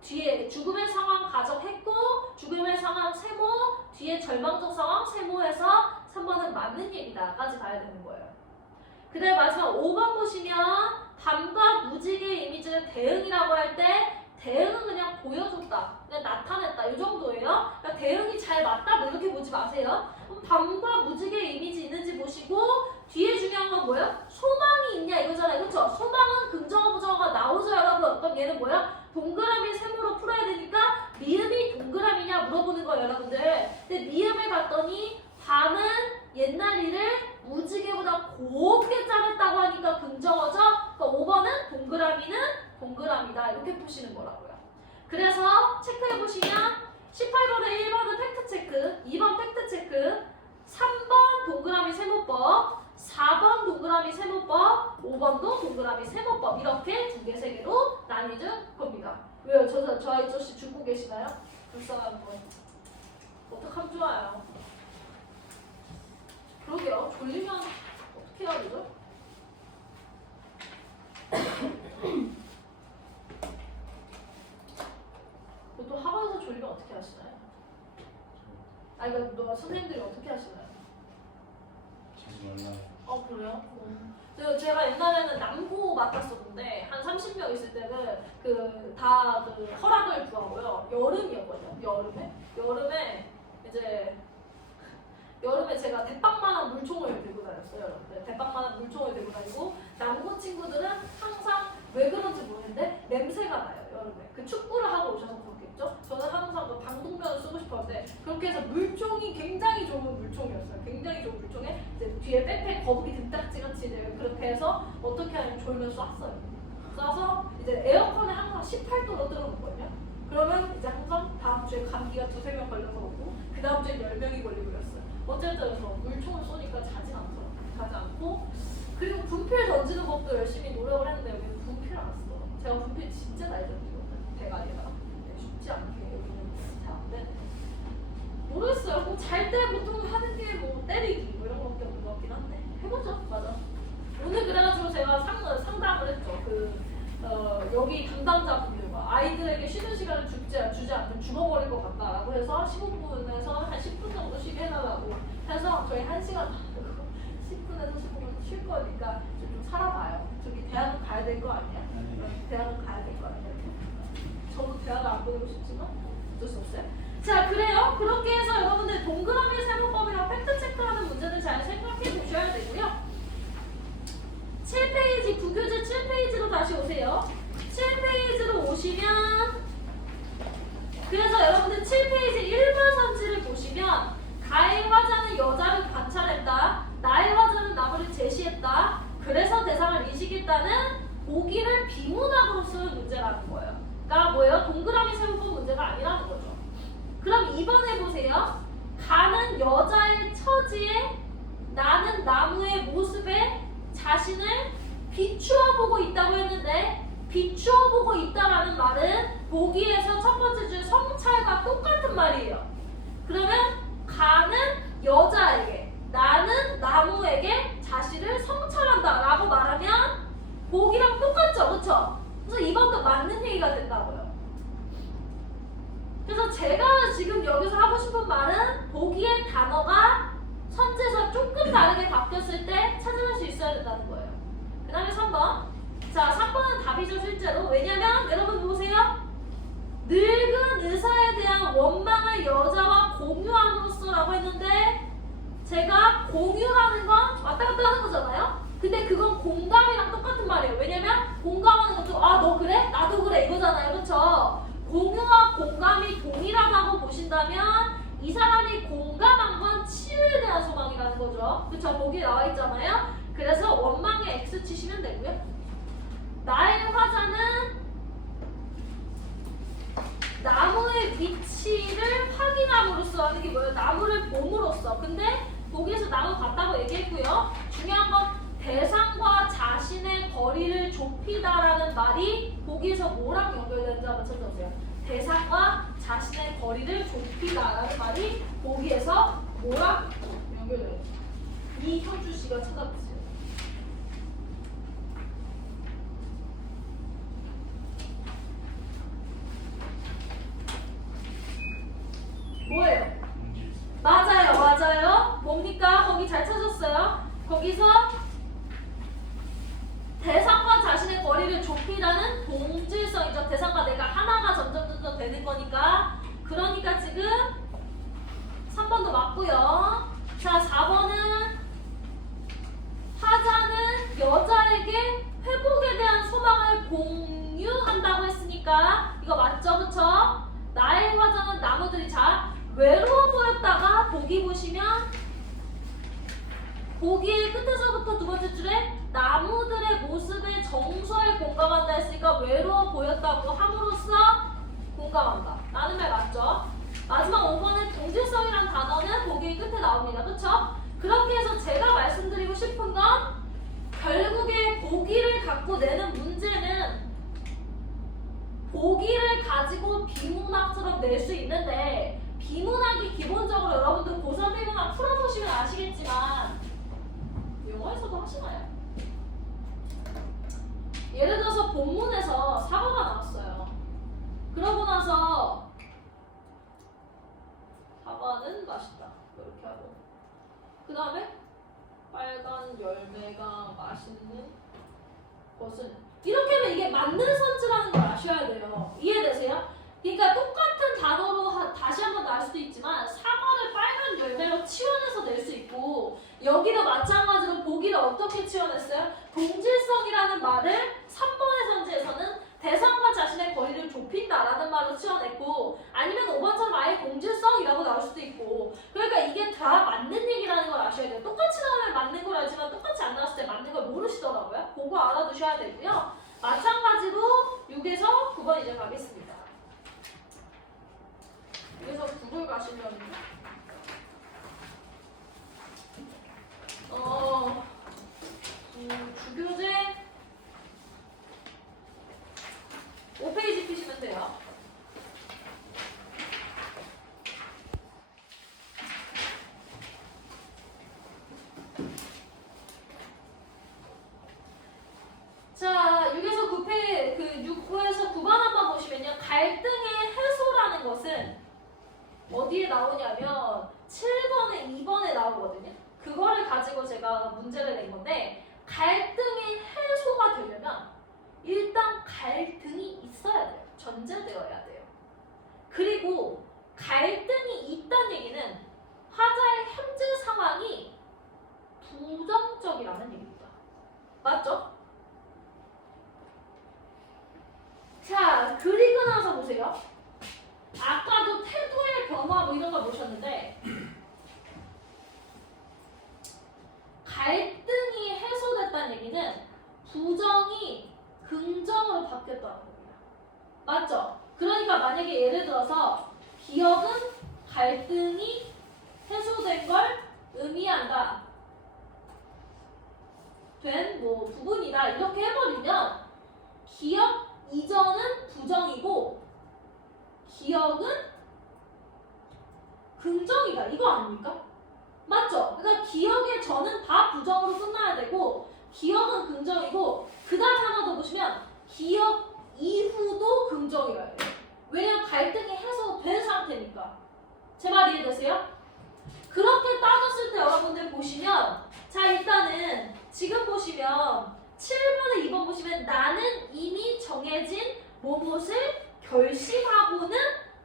뒤에 죽음의 상황 가정했고 죽음의 상황 세모 뒤에 절망적 상황 세모해서 3번은 맞는 얘기다까지 봐야 되는 거예요. 그 다음에 마지막 5번 보시면 밤과 무지개의 이미지를 대응이라고 할 때 대응은 그냥 보여줬다, 그냥 나타냈다 이 정도예요. 그러니까 대응이 잘 맞다 뭐 이렇게 보지 마세요. 밤과 무지개의 이미지 있는지 보시고 뒤에 중요한 건 뭐예요? 소망이 있냐 이거잖아요. 그렇죠? 소망은 긍정어 부정어가 나오죠 여러분. 그럼 얘는 뭐야? 동그라미 세모로 풀어야 되니까 미음이 동그라미냐 물어보는 거예요 여러분들. 근데 미음을 봤더니 밤은 옛날 일을 무지개보다 곱게 짜냈다고 하니까 긍정어죠? 그러니까 5번은 동그라미는 동그라미다 이렇게 푸시는 거라고요. 그래서 체크해보시면 18번에 1번은 팩트체크, 2번 팩트체크, 3번 동그라미 세모법, 4번 동그라미 세모법, 5번도 동그라미 세모법 이렇게 두 개, 세 개로 나뉘는 겁니다. 왜요? 저 아저씨 죽고 계시나요? 불쌍한 분. 어떡하면 좋아요. 그러게요. 졸리면 어떻게 해야 되죠? 보통 학원에서 졸리면 어떻게 하시나요? 아, 이거 선생님들이 어떻게 하시나요? 자지 말라. 그래요? 제가 옛날에는 남고 맡았었는데 한 30명 있을 때는 다 허락을 구하고요. 여름이었거든요. 여름에 제가 대빵만한 물총을 들고 다녔어요. 여러분들. 대빵만한 물총을 들고 다니고 남고 친구들은 항상 왜 그런지 모르겠는데 냄새가 나요. 여름에. 그 축구를 하고 오셔서 그렇겠죠? 저는 항상 방독면을 쓰고 싶었는데 그렇게 해서 물총이 굉장히 좋은 물총이었어요. 굉장히 좋은 물총에 이제 뒤에 백팩 거북이 등딱지 같이 그렇게 해서 어떻게 하냐면 졸면 쐈어요. 쏴서 이제 에어컨에 항상 18도로 틀어놓거든요. 그러면 이제 항상 다음 주에 감기가 2-3명 걸려서 오고 그 다음 주에 10명이 걸리고 그랬어요. 어쨌든 그래서 물총을 쏘니까 자지 않고 그리고 분필 던지는 법도 열심히 노력을 했는데 여기는 분필 안 쓰더라고요. 제가 분필 진짜 많이 던지거든요. 대가리에다가. 쉽지 않게 여기는 잘 안 되네. 모르겠어요. 뭐 잘 때 보통 하는 게 뭐 때리기 뭐 이런 거밖에 없는 것 같긴 한데 해보죠. 맞아. 오늘 그래가지고 제가 상담을 했죠. 여기 담당자분들과 아이들에게 쉬는 시간을 주지 않으면 죽어버릴 것 같다라고 해서 15분에서 한 10분 정도 쉬게 해달라고 해서 저희 1시간 10분에서 15분 쉴 거니까 좀 살아봐요. 저기 대학은 가야 될 거 아니야? 대학은 가야 될 거 아니야? 저도 대학을 안 보내고 싶지만 어쩔 수 없어요. 자, 그래요. 그렇게 해서 여러분들 동그라미 세모법이랑 팩트체크하는 문제를 잘 생각해 보셔야 되고요. 7페이지, 구교재 7페이지로 다시 오세요. 7페이지로 오시면 그래서 여러분들 7페이지 1번 선지를 보시면 가의 화자는 여자를 관찰했다. 나의 화자는 나무를 제시했다. 그래서 대상을 인식했다는 보기를 비문학으로 쓰는 문제라는 거예요. 그러니까 뭐예요? 동그라미 세우고 문제가 아니라는 거죠. 그럼 2번 해보세요. 가는 여자의 처지에 나는 나무의 모습에 자신을 비추어 보고 있다고 했는데 비추어 보고 있다라는 말은 보기에서 첫 번째 줄 성찰과 똑같은 말이에요. 그러면 가는 여자에게 나는 나무에게 자신을 성찰한다 라고 말하면 보기랑 똑같죠. 그렇죠? 그래서 이번도 맞는 얘기가 된다고요. 그래서 제가 지금 여기서 하고 싶은 말은 보기의 단어가 선지에서 조금 다르게 바뀌었을 때 찾아낼 수 있어야 된다는 거예요. 그 다음에 3번. 자, 3번은 답이죠, 실제로. 왜냐면 여러분 보세요. 늙은 의사에 대한 원망을 여자와 공유함으로써라고 했는데 제가 공유라는 건 왔다 갔다 하는 거잖아요. 근데 그건 공감이랑 똑같은 말이에요. 왜냐면 공감하는 것도 아, 너 그래? 나도 그래 이거잖아요. 그렇죠? 공유와 공감이 동일하다고 보신다면 이 사람이 공감한 건 치유에 대한 소망이라는 거죠. 그쵸? 거기 나와 있잖아요. 그래서 원망에 X 치시면 되고요. 나의 화자는 나무의 위치를 확인함으로써 하는 게 뭐예요? 나무를 봄으로써. 근데 거기에서 나무 같다고 얘기했고요. 중요한 건 대상과 자신의 거리를 좁히다라는 말이 거기에서 뭐랑 연결되는지 한번 찾아보세요. 대상과 자신의 거리를 좁히다라는 말이 거기에서 뭐랑 연결되는지. 이효주 씨가 찾아보세요. 뭐예요? 맞아요, 맞아요. 뭡니까? 거기 잘 찾았어요. 거기서 대상과 자신의 거리를 좁히라는 동질성이죠. 대상과 내가 하나가 점점 되는 거니까. 그러니까 지금 3번도 맞고요. 자, 4번은 하자는 여자에게 회복에 대한 소망을 공유한다고 했으니까 이거 맞죠? 그쵸? 나의 화자는 나무들이 자 외로워 보였다가 보기 보시면 보기의 끝에서부터 두 번째 줄에 나무들의 모습에 정서에 공감한다 했으니까 외로워 보였다고 함으로써 공감한다 라는 말 맞죠? 마지막 5번은 동질성이라는 단어는 보기의 끝에 나옵니다. 그쵸? 그렇게 해서 제가 말씀드리고 싶은 건 결국에 보기를 갖고 내는 문제는 보기를 가지고 비문학처럼 낼 수 있는데 비문학이 기본적으로 여러분들 고3 비문학 풀어보시면 아시겠지만 영어에서도 하시나요? 예를 들어서 본문에서 사과가 나왔어요. 그러고 나서 사과는 맛있다 이렇게 하고 그 다음에 빨간 열매가 맛있는 것은 이렇게 하면 이게 맞는 선지라는 걸 아셔야 돼요. 이해되세요? 그러니까 똑같은 단어로 다시 한번 나올 수도 있지만 사과를 빨간 열매로 치환해서 낼 수 있고 여기도 마찬가지로 보기를 어떻게 치환했어요? 동질성이라는 말을 3번의 선지에서는 대상과 자신의 거리를 좁힌다라는 말로 치환했고 아니면 5번처럼 아예 동질성이라고 나올 수도 있고 그러니까 이게 다 맞는 얘기라는 걸 아셔야 돼요. 똑같이 나오면 맞는 걸 알지만 똑같이 안 나왔을 때 맞는 걸 모르시더라고요. 그거 알아두셔야 되고요. 마찬가지로 6에서 9번 이제 가겠습니다. 그래서 9를 가시면 주교재 5페이지 피시면 돼요. 자, 6에서 6에서 9번 한번 보시면요. 갈등의 해소라는 것은 어디에 나오냐면 7번에 2번에 나오거든요. 그거를 가지고 제가 문제를 낸 건데 갈등이 해소가 되려면 일단 갈등이 있어야 돼요. 전제되어야 돼요. 그리고 갈등이 있다는 얘기는 화자의 현재 상황이 부정적이라는 얘기입니다. 맞죠? 자, 그리고 나서 보세요. 아까도 태도의 변화 뭐 이런 걸 보셨는데 갈등이 해소됐다는 얘기는 부정이 긍정으로 바뀌었다는 겁니다. 맞죠? 그러니까 만약에 예를 들어서 기억은 갈등이 해소된 걸 의미한다. 된 뭐 부분이다. 이렇게 해버리면 기억 이전은 부정이고 기억은 긍정이다. 이거 아닙니까? 맞죠? 그러니까 기억의 전은 다 부정으로 끝나야 되고 기억은 긍정이고 그 다음 하나 더 보시면 기억 이후도 긍정이어야 돼요. 왜냐면 갈등이 해소된 상태니까. 제 말 이해되세요? 그렇게 따졌을 때 여러분들 보시면 자 일단은 지금 보시면 7번에 2번 보시면 나는 이미 정해진 무엇을 결심하고는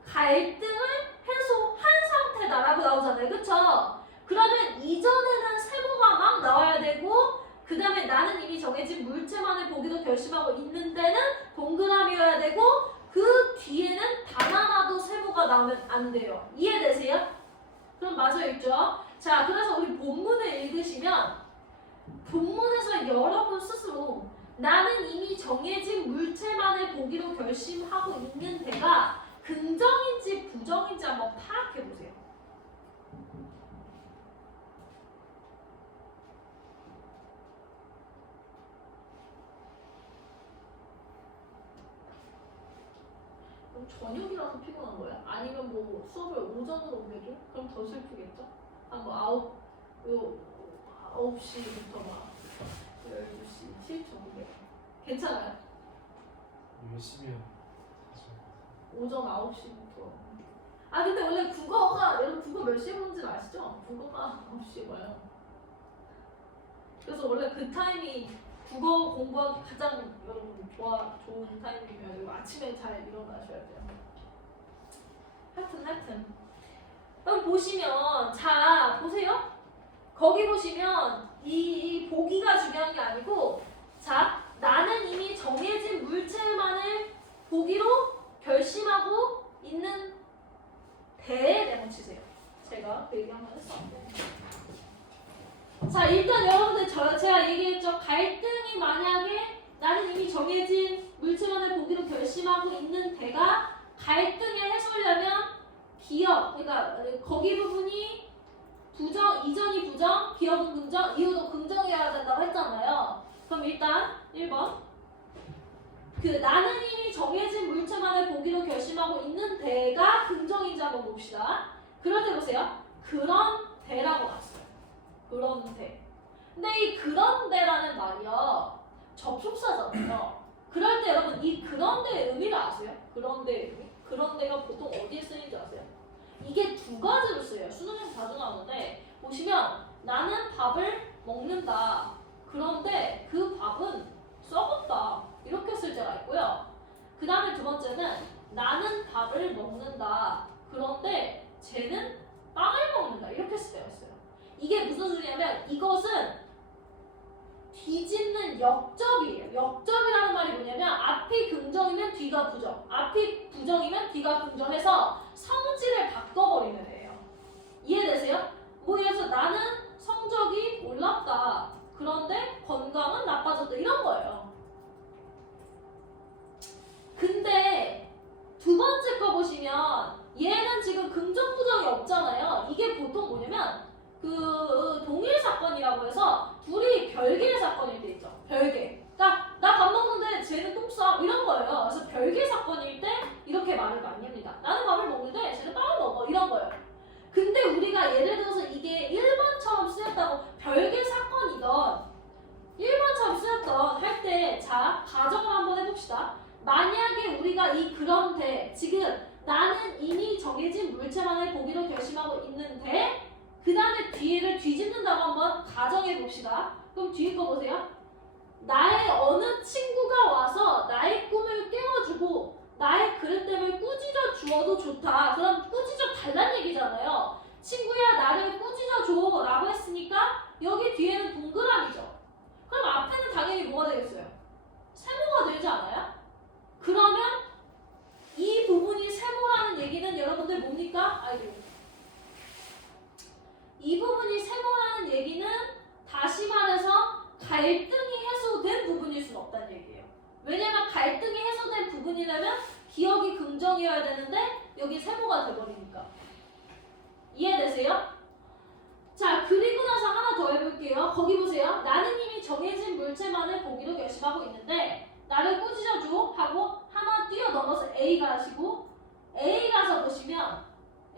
갈등을 해소한 상태다라고 나오잖아요. 그쵸? 그러면 이전에는 세모가 막 나와야 되고 그 다음에 나는 이미 정해진 물체만을 보기도 결심하고 있는 데는 동그라미여야 되고 그 뒤에는 단 하나도 세모가 나오면 안 돼요. 이해되세요? 그럼 맞아 있죠? 자, 그래서 우리 본문을 읽으시면 본문에서 여러분 스스로 나는 이미 정해진 물체만을 보기로 결심하고 있는 데가 긍정인지 부정인지 한번 파악해 보세요. 그럼 저녁이라서 피곤한 거예요? 아니면 뭐 수업을 오전으로 옮겨줘? 그럼 더 슬프겠죠? 한뭐 9시부터 막 12시 7초 괜찮아요? 열심히 하면 오전 9시부터. 아 근데 원래 국어가 여러분 국어 몇 시에 보는지 아시죠? 국어가 9시에 와요. 그래서 원래 그 타임이 국어 공부하기 가장 여러분 좋은 타임이면 아침에 잘 일어나셔야 돼요. 하여튼 여러분 보시면 자 보세요. 거기 보시면 이 보기가 중요한 게 아니고 자 나는 이미 정해진 물체만을 보기로 결심하고 있는 대에 내놓치세요. 제가 그 얘기 한번 했었는데 자 일단 여러분들 제가 얘기했죠. 갈등이 만약에 나는 이미 정해진 물체만을 보기로 결심하고 있는 대가 갈등을 해소하려면 기억 그러니까 거기 부분이 부정, 이전이 부정, 기억은 긍정, 이후도 긍정이어야 된다고 했잖아요. 그럼 일단 1번 그 나는 이미 정해진 물체만을 보기로 결심하고 있는 대가 긍정인지 한번 봅시다. 그럴 때 보세요. 그런 대라고 나왔어요. 그런 대. 근데 이 그런 대라는 말이요. 접속사잖아요. 그럴 때 여러분 이 그런 대의 의미를 아세요? 그런 대의 의미? 그런 대가 보통 어디에 쓰이는지 아세요? 이게 두 가지로 쓰여요. 수능에서 자주 나오는데 보시면 나는 밥을 먹는다. 그런데 그 밥은 썩었다. 이렇게 쓸 때가 있고요. 그 다음에 두 번째는 나는 밥을 먹는다. 그런데 쟤는 빵을 먹는다. 이렇게 쓸 때가 있어요. 이게 무슨 소리냐면 이것은 뒤집는 역접이에요. 역접이라는 말이 뭐냐면 앞이 긍정이면 뒤가 부정, 앞이 부정이면 뒤가 긍정해서 성질을 바꿔버리는 애예요. 이해되세요? 뭐 그래서 나는 성적이 올랐다. 그런데 건강은 나빠졌다. 이런 거예요. 근데 두 번째 거 보시면 얘는 지금 긍정 부정이 없잖아요. 이게 보통 뭐냐면 그 동일 사건이라고 해서 둘이 별개의 사건일 때 있죠. 별개. 그러니까 나 밥 먹는데 쟤는 똥 싸. 이런 거예요. 그래서 별개 사건일 때 이렇게 말을 많이 합니다. 나는 밥을 먹는데 쟤는 빵을 먹어. 이런 거예요. 근데 우리가 예를 들어서 이게 1번처럼 쓰였다고 별개 사건이던 1번처럼 쓰였던 할 때 자 가정을 한번 해봅시다. 만약에 우리가 이 그런데 지금 나는 이미 정해진 물체만을 보기로 결심하고 있는데 그 다음에 뒤를 뒤집는다고 한번 가정해 봅시다. 그럼 뒤에 거 보세요. 나의 어느 친구가 와서 나의 꿈을 깨워주고 나의 그릇됨을 꾸짖어 주어도 좋다. 그럼 꾸짖어 달란 얘기잖아요. 친구야 나를 꾸짖어 줘 라고 했으니까 여기 뒤에는 동그라미죠. 그럼 앞에는 당연히 뭐가 되겠어요? 세모가 되지 않아요? 그러면 이 부분이 세모라는 얘기는 여러분들 뭡니까? 아이고. 이 부분이 세모라는 얘기는 다시 말해서 갈등이 해소된 부분일 수는 없다는 얘기예요. 왜냐면 갈등이 해소된 부분이라면 기억이 긍정이어야 되는데 여기 세모가 돼버리니까. 이해되세요? 자 그리고 나서 하나 더 해볼게요. 거기 보세요. 나는 이미 정해진 물체만을 보기로 결심하고 있는데 나를 꾸짖어줘 하고 하나 뛰어넘어서 A 가시고 A 가서 보시면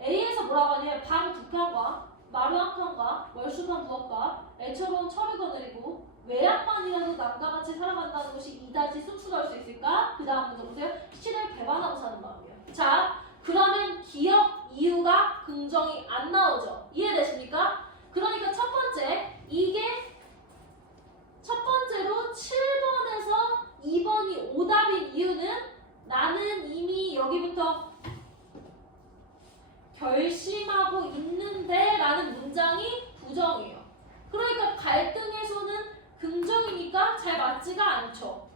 A에서 뭐라고 하냐면 방 두 칸과 마루 한 칸과 멀쑥한 부엌과 애처로운 철을 거느리고 외양만이라도 남과 같이 살아간다는 것이 이다지 쑥스러울 수 있을까? 그 다음 문제 보세요. 실을 배반하고 사는 마음이에요. 자, 그러면 기억 이유가 긍정이 안 나오죠. 이해되십니까? 그러니까 첫 번째, 이게 첫 번째로 7번에서 2번이 오답인 이유는 나는 이미 여기부터 결심하고 있는데 라는 문장이 부정이에요. 그러니까 갈등 해소는 긍정이니까 잘 맞지가 않죠.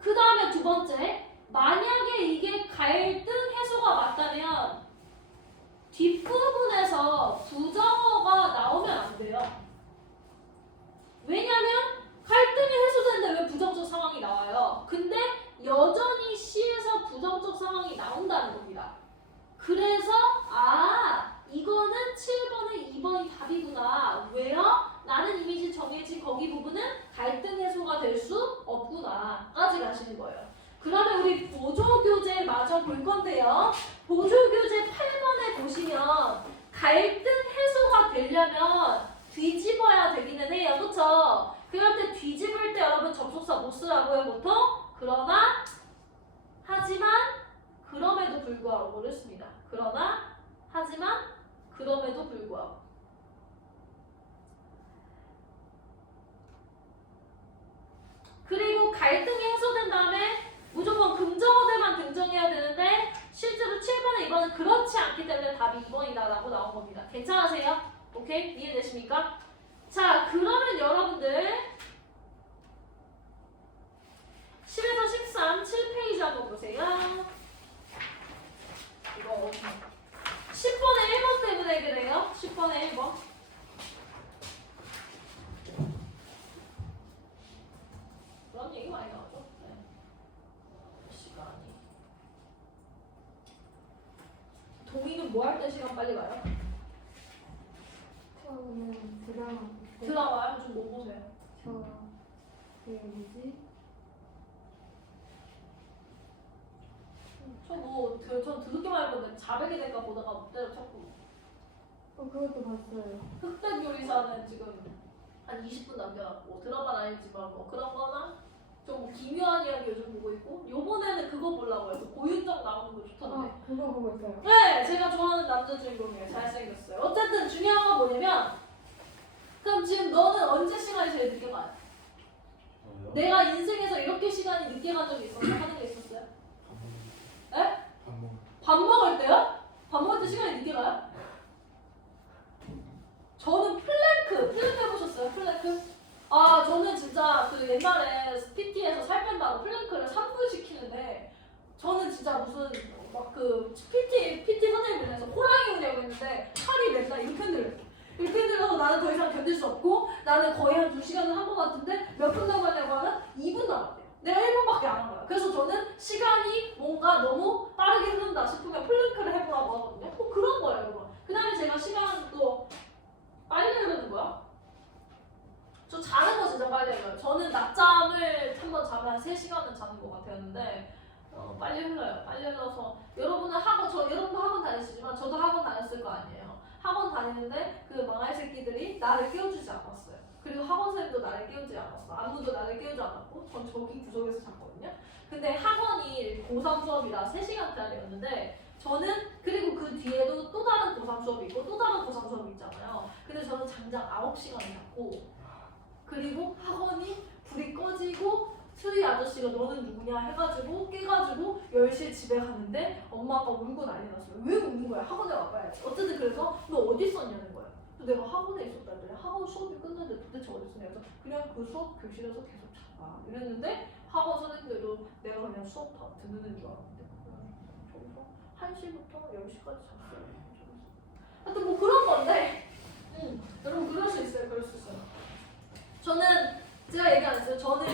그 다음에 두 번째, 만약에 이게 갈등 해소가 맞다면 뒷부분에서 부정어가 나오면 안 돼요. 왜냐면 갈등이 해소되는데 왜 부정적 상황이 나와요? 근데 여전히 시에서 부정적 상황이 나온다는 겁니다. 그래서 이거는 7번에 2번이 답이구나. 왜요? 나는 이미지 정해진 거기 부분은 갈등 해소가 될 수 없구나 까지 가시는 거예요. 그러면 우리 보조교재 마저 볼 건데요. 보조교재 8번에 보시면 갈등 해소가 되려면 뒤집어야 되기는 해요. 그쵸? 그럴 때 뒤집을 때 여러분 접속사 못 쓰라고요 보통? 그러나 하지만 그럼에도 불구하고를 씁니다. 그러나 하지만 그럼에도 불구하고 그리고 갈등이 해소된 다음에 무조건 긍정어들만 등장해야 되는데 실제로 7번에 2번은 그렇지 않기 때문에 답이 2번이다 라고 나온 겁니다. 괜찮으세요? 오케이? 이해되십니까? 자, 그러면 여러분들 10에서 13, 7페이지 한번 보세요. 이거 10번에 1번 때문에 그래요. 10번에 1번. 그런 얘기 많이 나오죠. 네. 시간이. 동의는 뭐 할 때 시간 빨리 가요? 저는 드라마 볼 때. 드라마요? 요즘 뭐 보세요? 그 뭐지? 전 드럽게만 해봤는데 자백이 될까 보다가 못 때려쳤고 그것도 봤어요. 흑백 요리사는 지금 한 20분 남겨놨고 드라마는 아니지만 뭐 그런 거나 좀 기묘한 이야기 요즘 보고 있고 요번에는 그거 보려고 해서 고윤정 나오는 거 좋던데 그거 보고 있어요. 네! 제가 좋아하는 남자 주인공이에요. 잘생겼어요. 어쨌든 중요한 건 뭐냐면 그럼 지금 너는 언제 시간이 제일 늦게 가요? 저요? 내가 인생에서 이렇게 시간이 늦게 간 적이 있었어요? 하는 게 있었어요? 네? 밥 먹. 밥 먹을 때요? 밥 먹을 때 시간이 늦게 가요? 저는 플랭크 해보셨어요? 플랭크? 저는 진짜 그 옛날에 PT에서 살 뺀다고 플랭크를 3분 시키는데 저는 진짜 무슨 막 그 PT 선생님이 그래서 호랑이 오냐고 했는데 팔이 맨날 이렇게 흔들려. 이렇게 흔들려서 나는 더 이상 견딜 수 없고 나는 거의 한 2시간을 한 것 같은데 몇 분 남았냐고 하면 2분 남았대요. 내가 1분밖에 안 한 거야. 그래서 저는 시간이 뭔가 너무 빠르게 흐른다 싶으면 플랭크를 해보라고 하거든요. 그런 거예요, 여러분. 그 다음에 제가 시간도 빨리 흐르는 거야? 저 자는 거 진짜 빨리 흘러요. 저는 낮잠을 한번 자면 한 3시간은 자는 것 같았는데 빨리 흘러요. 빨리 흘러서 여러분도 학원 다니시지만 저도 학원 다녔을 거 아니에요. 학원 다니는데 그 망할 새끼들이 나를 깨워주지 않았어요. 그리고 학원 선생님도 나를 깨우지 않았어. 아무도 나를 깨우지 않았고 전 저기 구석에서 잤거든요. 근데 학원이 고3 수업이라 3시간짜리였는데 저는 그리고 그 뒤에도 또 다른 고3 수업이 있고 또 다른 고3 수업이 있잖아요. 근데 저는 장장 9시간 잤고 그리고 학원이 불이 꺼지고 수리 아저씨가 너는 누구냐 해가지고 깨가지고 10시에 집에 가는데 엄마 아빠 울고 난리 났어요. 왜 우는 거야? 학원에 와봐야지. 어쨌든 그래서 너 어디 있었냐는 거야. 내가 학원에 있었다더래. 학원 수업이 끝났는데 도대체 어디 있었냐. 그래서 그냥 그 수업 교실에서 계속 자봐 이랬는데 학원 선생님들도 내가 그냥 수업 다 듣는 줄 알았는데 저기서 1시부터 10시까지 잤어요. 하여튼 뭐 그런 건데 여러분 그럴 수 있어요. 그럴 수 있어요. 저는 제가 얘기 안 했어요. 저는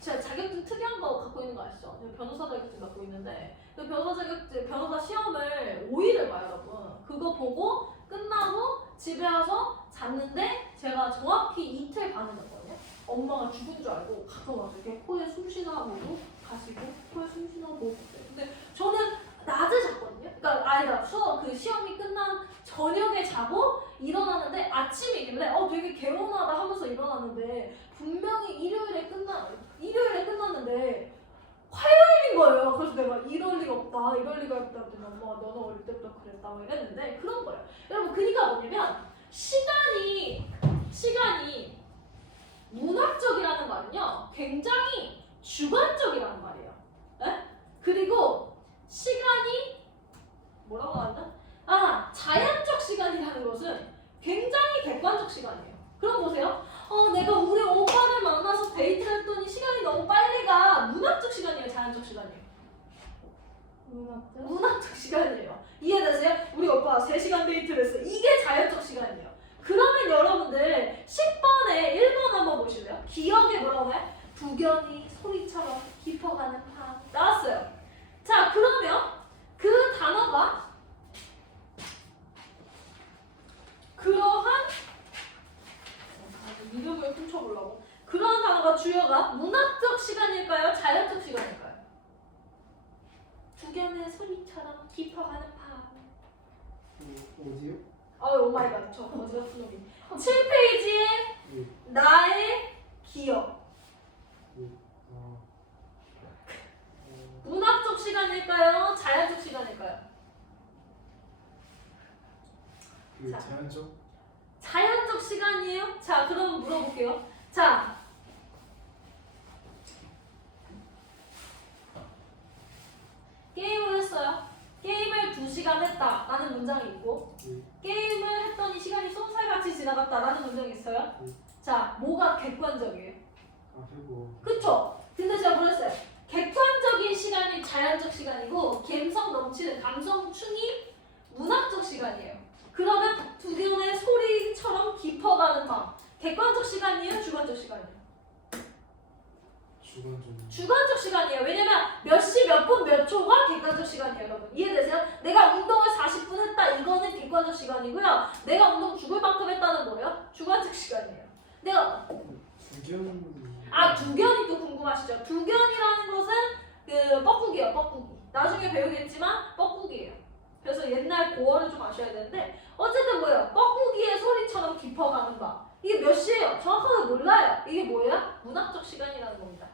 제가 자격증 특이한 거 갖고 있는 거 아시죠? 제가 변호사 자격증 갖고 있는데 그 변호사 시험을 5일을 봐요, 여러분. 그거 보고 끝나고 집에 와서 잤는데 제가 정확히 이틀 반을 잤거든요. 엄마가 죽은 줄 알고 가서 이렇게 코에 숨 쉬나 보고 가시고 코에 숨 쉬나 보고 근데 저는 낮에 잤거든요. 그러니까 아니다 수업 그 시험이 끝난 저녁에 자고 일어났는데 아침이길래 되게 개운하다 하면서 일어났는데 일요일에 끝났는데 화요일인 거예요. 그래서 내가 이럴 리가 없다 했더니 엄마 너는 어릴 때부터 그랬다 막 이랬는데 그런 거예요. 여러분 그니까 뭐냐면 시간이 문학적이라는 말은요 굉장히 주관적이라는 말이에요. 에? 그리고 시간이 뭐라고 하나? 자연적 시간이라는 것은 굉장히 객관적 시간이에요. 그럼 보세요. 내가 우리 오빠를 만나서 데이트를 했더니 시간이 너무 빨리 가. 문학적 시간이에요, 자연적 시간이에요? 문학적? 문학적 시간이에요. 이해되세요? 우리 오빠가 3시간 데이트를 했어. 이게 자연적 시간이에요. 그러면 여러분들 10번에 1번 한번 보실래요? 기억에 뭐라고 해? 두견이 소리처럼 깊어가는 밤. 나왔어요. 자, 그러면 그 단어가 그러한 이름을 훔쳐보려고. 그러한 단어가 주어가 문학적 시간일까요? 자연적 시간일까요? 두견의 소리처럼 깊어가는 밤. 어디요? 오마이갓, 저 어디 같은 놈이. 7페이지에 예. 나의 기억. 문학적 시간일까요? 자연적 시간일까요? 그 자. 자연적? 자연적 시간이에요? 자, 그럼 물어볼게요. 자, 게임을 했어요. 게임을 2시간 했다 라는 문장이 있고 예. 게임을 했더니 시간이 쏜살같이 지나갔다 라는 문장이 있어요. 자, 뭐가 객관적이에요? 해보. 그쵸? 근데 제가 뭐랬어요? 객관적인 시간이 자연적 시간이고 감성 넘치는 감성충이 문학적 시간이에요. 그러면 두견의 소리처럼 깊어가는 밤. 객관적 시간이에요? 주관적 시간이에요? 주관적. 주관적 시간이에요. 왜냐면 몇 시, 몇 분, 몇 초가 객관적 시간이에요, 여러분. 이해되세요? 내가 운동을 40분 했다. 이거는 객관적 시간이고요. 내가 운동 죽을 만큼 했다는 거예요? 주관적 시간이에요. 내가 두견. 두견이 또 궁금하시죠? 두견이라는 것은 그 뻐꾸기예요, 뻐꾸기. 나중에 배우겠지만 뻐꾸기예요. 그래서 옛날 고어를 좀 아셔야 되는데 어쨌든 뭐예요? 뻐꾸기의 소리처럼 깊어가는 밤. 이게 몇 시예요? 정확하게 몰라요. 이게 뭐예요? 문학적 시간이라는 겁니다.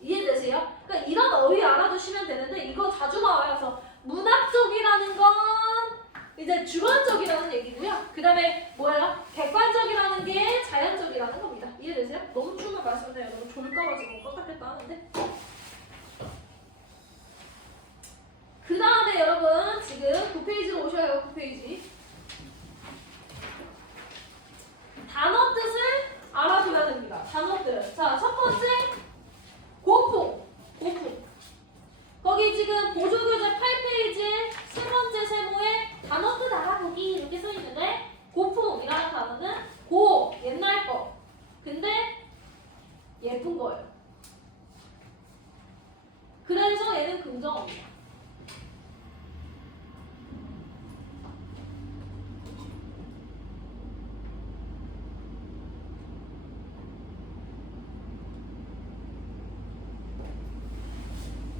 이해되세요? 그러니까 이런 어휘 알아두시면 되는데 이거 자주 나와요. 그래서 문학적이라는 건 이제 주관적이라는 얘기고요. 그 다음에 뭐예요? 객관적이라는 게 자연적이라는 겁니다. 이해되세요? 너무 추우면 말씀해요. 너무 졸까봐 지금 껐다켰다 하는데. 그 다음에 여러분 지금 9페이지로 오셔요. 9페이지. 단어 뜻을 알아둬야 됩니다. 단어 뜻. 자, 첫 번째 고풍. 거기 지금 보조교재 8페이지에 세 번째 세모에 단어 뜻 알아보기 이렇게 써 있는데 고풍이라는 단어는 고 옛날 거. 근데 예쁜 거예요. 그래서 얘는 긍정어입니다.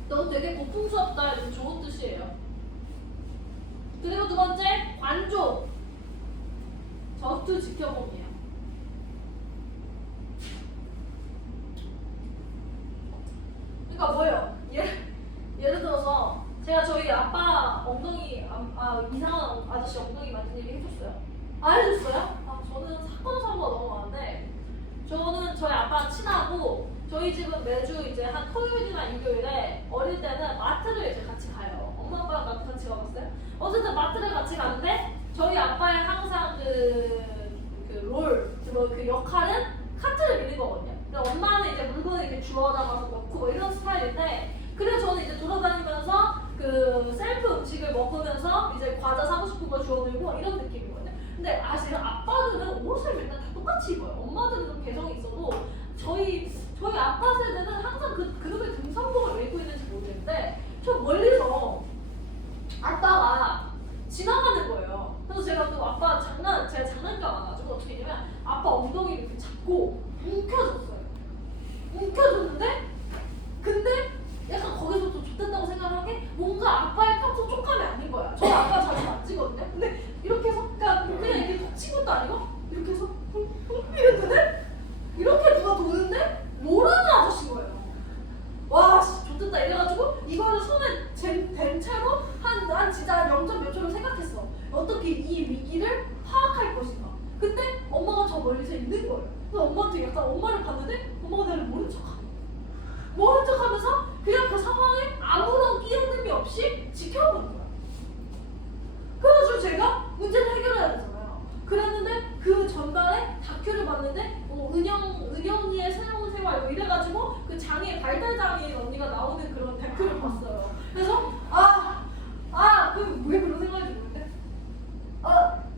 너 되게 고풍스럽다. 이런 좋은 뜻이에요. 그리고 두 번째 관조. 저투 지켜봄이에요. 그러니까 뭐예요? 예를 들어서 제가 저희 아빠 엉덩이 이상한 아저씨 엉덩이 만진 얘기 해줬어요. 해줬어요? 저는 사건사고가 너무 많은데 저는 저희 아빠랑 친하고 저희 집은 매주 이제 한 토요일이나 일요일에 어릴 때는 마트를 이제 같이 가요. 엄마 아빠랑 마트 같이 가봤어요? 어쨌든 마트를 같이 가는데 저희 아빠의 항상 그 역할은 카트를 미는 거거든요. 근데 엄마는 이제 물건을 이렇게 주워 담아서 넣고 뭐 이런 스타일인데 그래서 저는 이제 돌아다니면서 그 셀프 음식을 먹으면서 이제 과자 사고 싶은 거 주워 들고 이런 느낌이거든요. 근데 제가 아빠들은 옷을 맨날 다 똑같이 입어요. 엄마들은 좀 개성이 있어도 저희 아빠 세대는 항상 그놈의 등산복을 왜 입고 있는지 모르겠는데 저 멀리서 아빠가 지나가는 거예요. 그래서 제가 또 제가 장난기가 많아가지고 어떻게 했냐면 아빠 엉덩이를 이렇게 잡고 움켜줬는데 근데 약간 거기서 또 좋댔다고 생각한 게 뭔가 아빠의 평소 촉감이 아닌 거야. 저희 아빠 자주 만지거든요. 근데 이렇게 해서 그냥 이렇게 덮친 것도 아니고 이렇게 해서 이랬는데 이렇게 누가 도는데 진짜 0점 몇 초를 생각했어. 어떻게 이 위기를 파악할 것인가. 근데 엄마가 저 멀리서 있는 거예요. 그래서 엄마한테 약간 엄마를 봤는데 엄마가 나를 모른 척하면서 그냥 그 상황에 아무런 끼어듦이 없이 지켜보는 거야. 그래가지고 제가 문제를 해결해야 되잖아요. 그랬는데 그 전날에 다큐를 봤는데 은영이의 새로운 생활 뭐 이래가지고 그 장애인 발달 장애인 언니가 나오는 그런 다큐를 봤어요. 그래서 왜 그런 생각이 드는데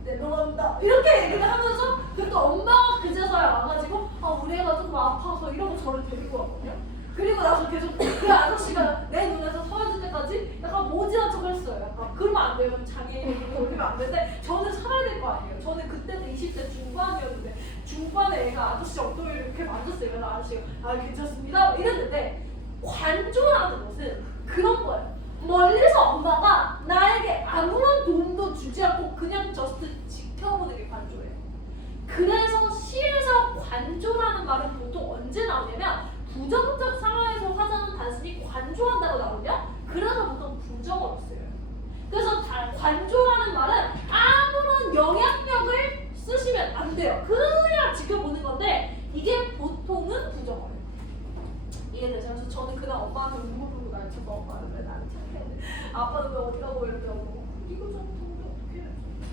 내려간다 이렇게 얘기를 하면서 또 엄마가 그제서야 와가지고 우리 애가 조금 아파서 이러고 저를 데리고 왔거든요. 그리고 나서 계속 그 아저씨가 내 눈에서 사라질 때까지 약간 모질한 척을 했어요. 약간 그러면 안 돼요. 장애인이 걸리면 안 되는데 저는 살아야 될 거 아니에요. 저는 그때도 20대 중반이었는데 중반에 애가 아저씨 엉덩이를 이렇게 만졌어요. 그래서 아저씨가 괜찮습니다 이랬는데 관조라는 것은 그런 거예요. 멀리서 엄마가 나에게 아무런 도움도 주지 않고 그냥 저스트 지켜보는 게 관조예요. 그래서 시에서 관조라는 말은 보통 언제 나오냐면 부정적 상황에서 화자는 단순히 관조한다고 나오냐? 그래서 보통 부정어로 쓰여요. 그래서 관조라는 말은 아무런 영향력을 쓰시면 안 돼요. 그냥 지켜보는 건데 이게 보통은 부정어예요. 이해되죠? 그래서 저는 그날 엄마한테 눈물 흘리고 날 쳐서 엄마는 왜 나를 착해? 아빠는 왜 어디 가고 이렇게 하고 이거 좀 어떻게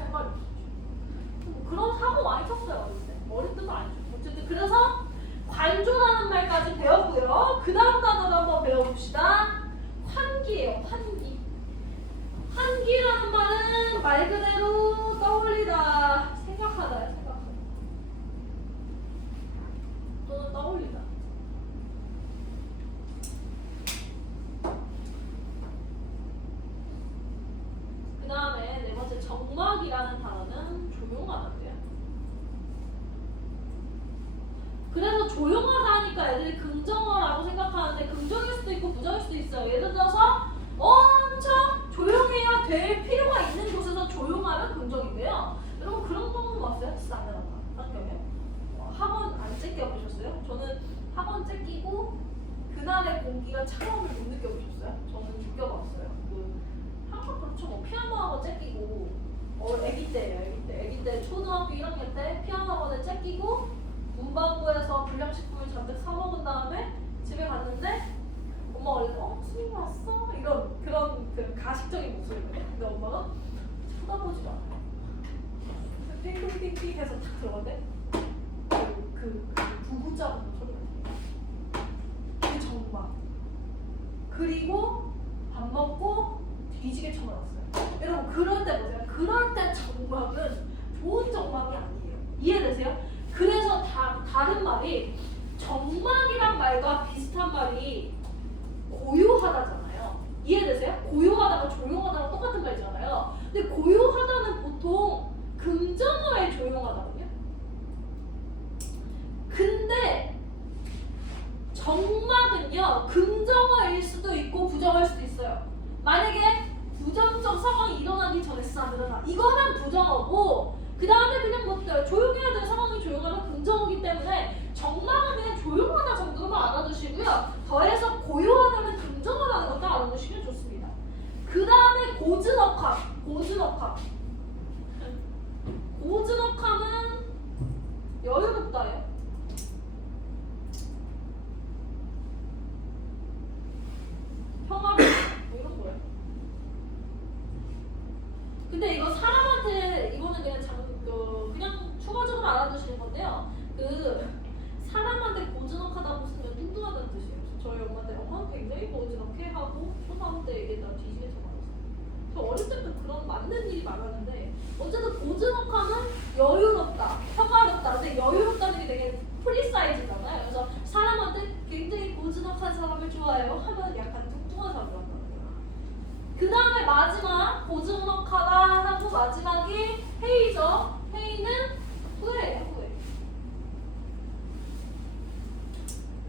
할 말이 없었죠. 그런 사고 많이 쳤어요. 어릴 때도 아니죠. 어쨌든 그래서 관조라는 말까지 배웠고요. 그 다음 단어를 한번 배워봅시다. 환기예요. 환기. 환기라는 말은 말 그대로 떠올리다, 생각하다요. 생각하다. 또는 떠올리다. 그 다음에 네 번째 정막이라는 단어는 조용하다인데요. 그래서 조용하다 하니까 애들이 긍정어라고 생각하는데 긍정일 수도 있고 부정일 수도 있어요. 예를 들어서 엄청 조용해야 될 필요가 있는 곳에서 조용하면 긍정인데요. 여러분 그런 경험 왔어요? 진짜 안 해봤다. 학교에 학원 안 째껴보셨어요? 저는 학원 째끼고 그날의 공기가 차가움을 못 느껴보셨어요? 저는 느껴봤어요. 항상 그렇죠. 뭐 피아노 학원 째끼고 애기 때 초등학교 1학년 때 피아노 학원에 째끼고 문방구에서 불량식품을 잔뜩 사 먹은 다음에 집에 갔는데 엄마가 원래 스님 왔어? 이런 그런 가식적인 목소리거든요. 근데 엄마가 쳐다보지도 않아요. 띵띵띵띵 해서 탁 들어갔는데 그 구구자부터 소리가 들려요. 그 정막. 그리고 밥 먹고 뒤지게 쳐맞았어요. 여러분 그럴 때 보세요. 그럴 때 정막은 좋은 정막이 아니에요. 이해되세요? 그래서 다른 말이 정막이란 말과 비슷한 말이 고요하다잖아요. 이해되세요? 고요하다가 조용하다랑 똑같은 말이잖아요. 근데 고요하다는 보통 긍정어의 조용하다거든요. 근데 정막은요 긍정어일 수도 있고 부정어일 수도 있어요. 만약에 부정적 상황이 일어나기 전에 쓰면 이거는 부정어고 그 다음에 그냥 뭐 조용해야 될 상황이 조용하면 긍정어기 때문에 정막은 그냥 조용하다 정도로만 알아두시고요. 더해서 고요하다는 긍정어라는 것도 알아두시면 좋습니다. 그 다음에 고즈넉함. 고즈넉함은 여유롭다예요. 평화롭다 뭐 이런 거예요. 근데 이거 사람한테 이거는 그냥 추가적으로 알아두시는 건데요. 사람한테 고즈넉하다고 쓰면 뚱뚱하다는 뜻이에요. 그래서 저희 엄마한테 엄마는 굉장히 고즈넉해 하고 초등학교 때 얘기했다가 뒤지게 쳐맞았어요. 저 어릴 때부터 그런 맞는 일이 많았는데 어쨌든 고즈넉함은 여유롭다, 평화롭다. 근데 여유롭다는 게 되게 프리사이즈잖아요. 그래서 사람한테 굉장히 고즈넉한 사람을 좋아해요 하면 약간 뚱뚱한 사람을 한다는 거예요. 그 다음에 마지막 고즈넉하다 하고 마지막이 회의죠. 회의는 후회예요. 후회.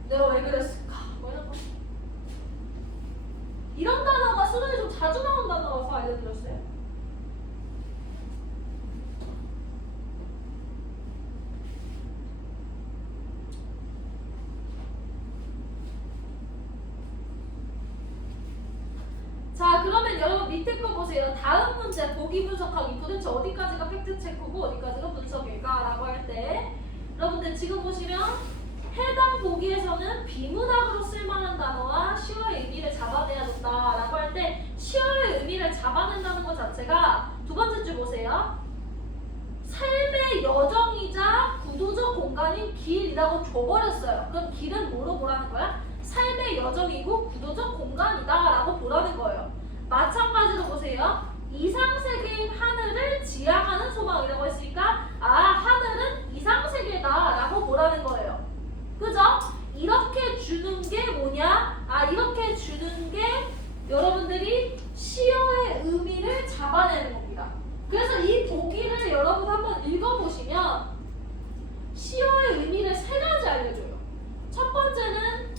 내가 왜 그랬을까? 뭐 이런 거. 이런 단어가 수능에 좀 자주 나온 단어라서 알려드렸어요. 자, 그러면 여러분 밑에 밑에 거 보세요. 다음 문제 보기 분석하기 도대체 어디까지가 팩트 체크고 어디까지가 분석일까라고 할 때 여러분들 지금 보시면 해당 보기에서는 비문학으로 쓸만한 단어와 시어의 의미를 잡아내야 된다라고 할 때 시어의 의미를 잡아낸다는 것 자체가 두 번째 줄 보세요. 삶의 여정이자 구도적 공간인 길이라고 줘버렸어요. 그럼 길은 뭐로 보라는 거야? 삶의 여정이고 구도적 공간이다라고 보라는 거예요. 마찬가지로 보세요. 이상세계인 하늘을 지향하는 소망이라고 했으니까 하늘은 이상세계다라고 보라는 거예요. 그죠? 이렇게 주는 게 뭐냐? 이렇게 주는 게 여러분들이 시어의 의미를 잡아내는 겁니다. 그래서 이 보기를 여러분 한번 읽어보시면 시어의 의미를 세 가지 알려줘요. 첫 번째는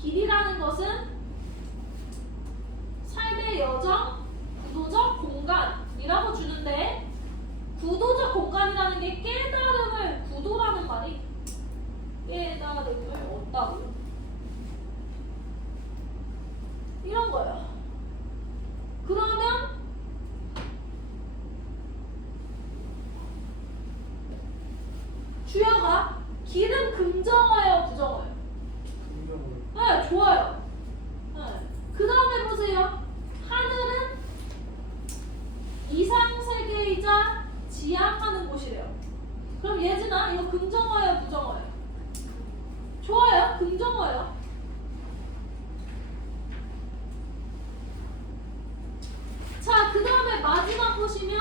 길이라는 것은 삶의 여정, 구도적 공간이라고 주는데 구도적 공간이라는 게 깨달음을 구도라는 말이 깨달음을 얻다고요. 이런 거예요. 그러면 주여가 길은 긍정어예요, 부정어예요? 긍정을. 네, 좋아요. 네. 그 다음에 보세요. 하늘은 이상세계이자 지향하는 곳이래요. 그럼 예진아, 이거 긍정어예요, 부정어예요? 좋아요, 긍정어예요. 자, 그 다음에 마지막 보시면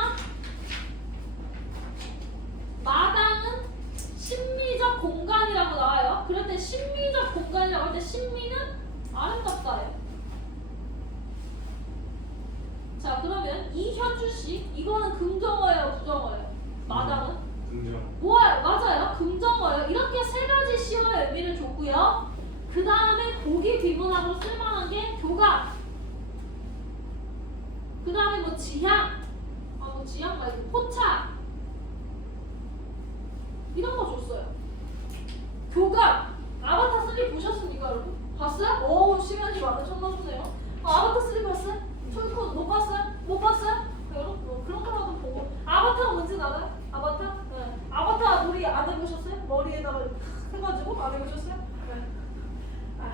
마당은 심미적 공간이라고 나와요. 그럴 때 심미적 공간이라고 할 때 심미는 아름답다예요. 자, 그러면 이현주 씨, 이거는 긍정어예요, 부정어예요? 마당은? 긍정. 뭐예요? 맞아요. 긍정어예요. 이렇게 세 가지 시어의 의미를 줬고요. 그 다음에 보기 비문학으로 쓸만한 게 교감. 그 다음에 뭐 지향. 뭐 지향 말고 포착. 이런 거 줬어요. 교감. 아바타 3 보셨습니까, 여러분? 봤어요? 오, 시간이 많으셨나 보네요. 아바타 3 봤어요? 저희 못 봤어요? 못 봤어요? 여러분 뭐 그런 거라도 보고. 아바타가 뭔지 알아요? 아바타? 네. 아바타 놀이 안 해보셨어요? 머리에다가 해가지고 안 해보셨어요? 네.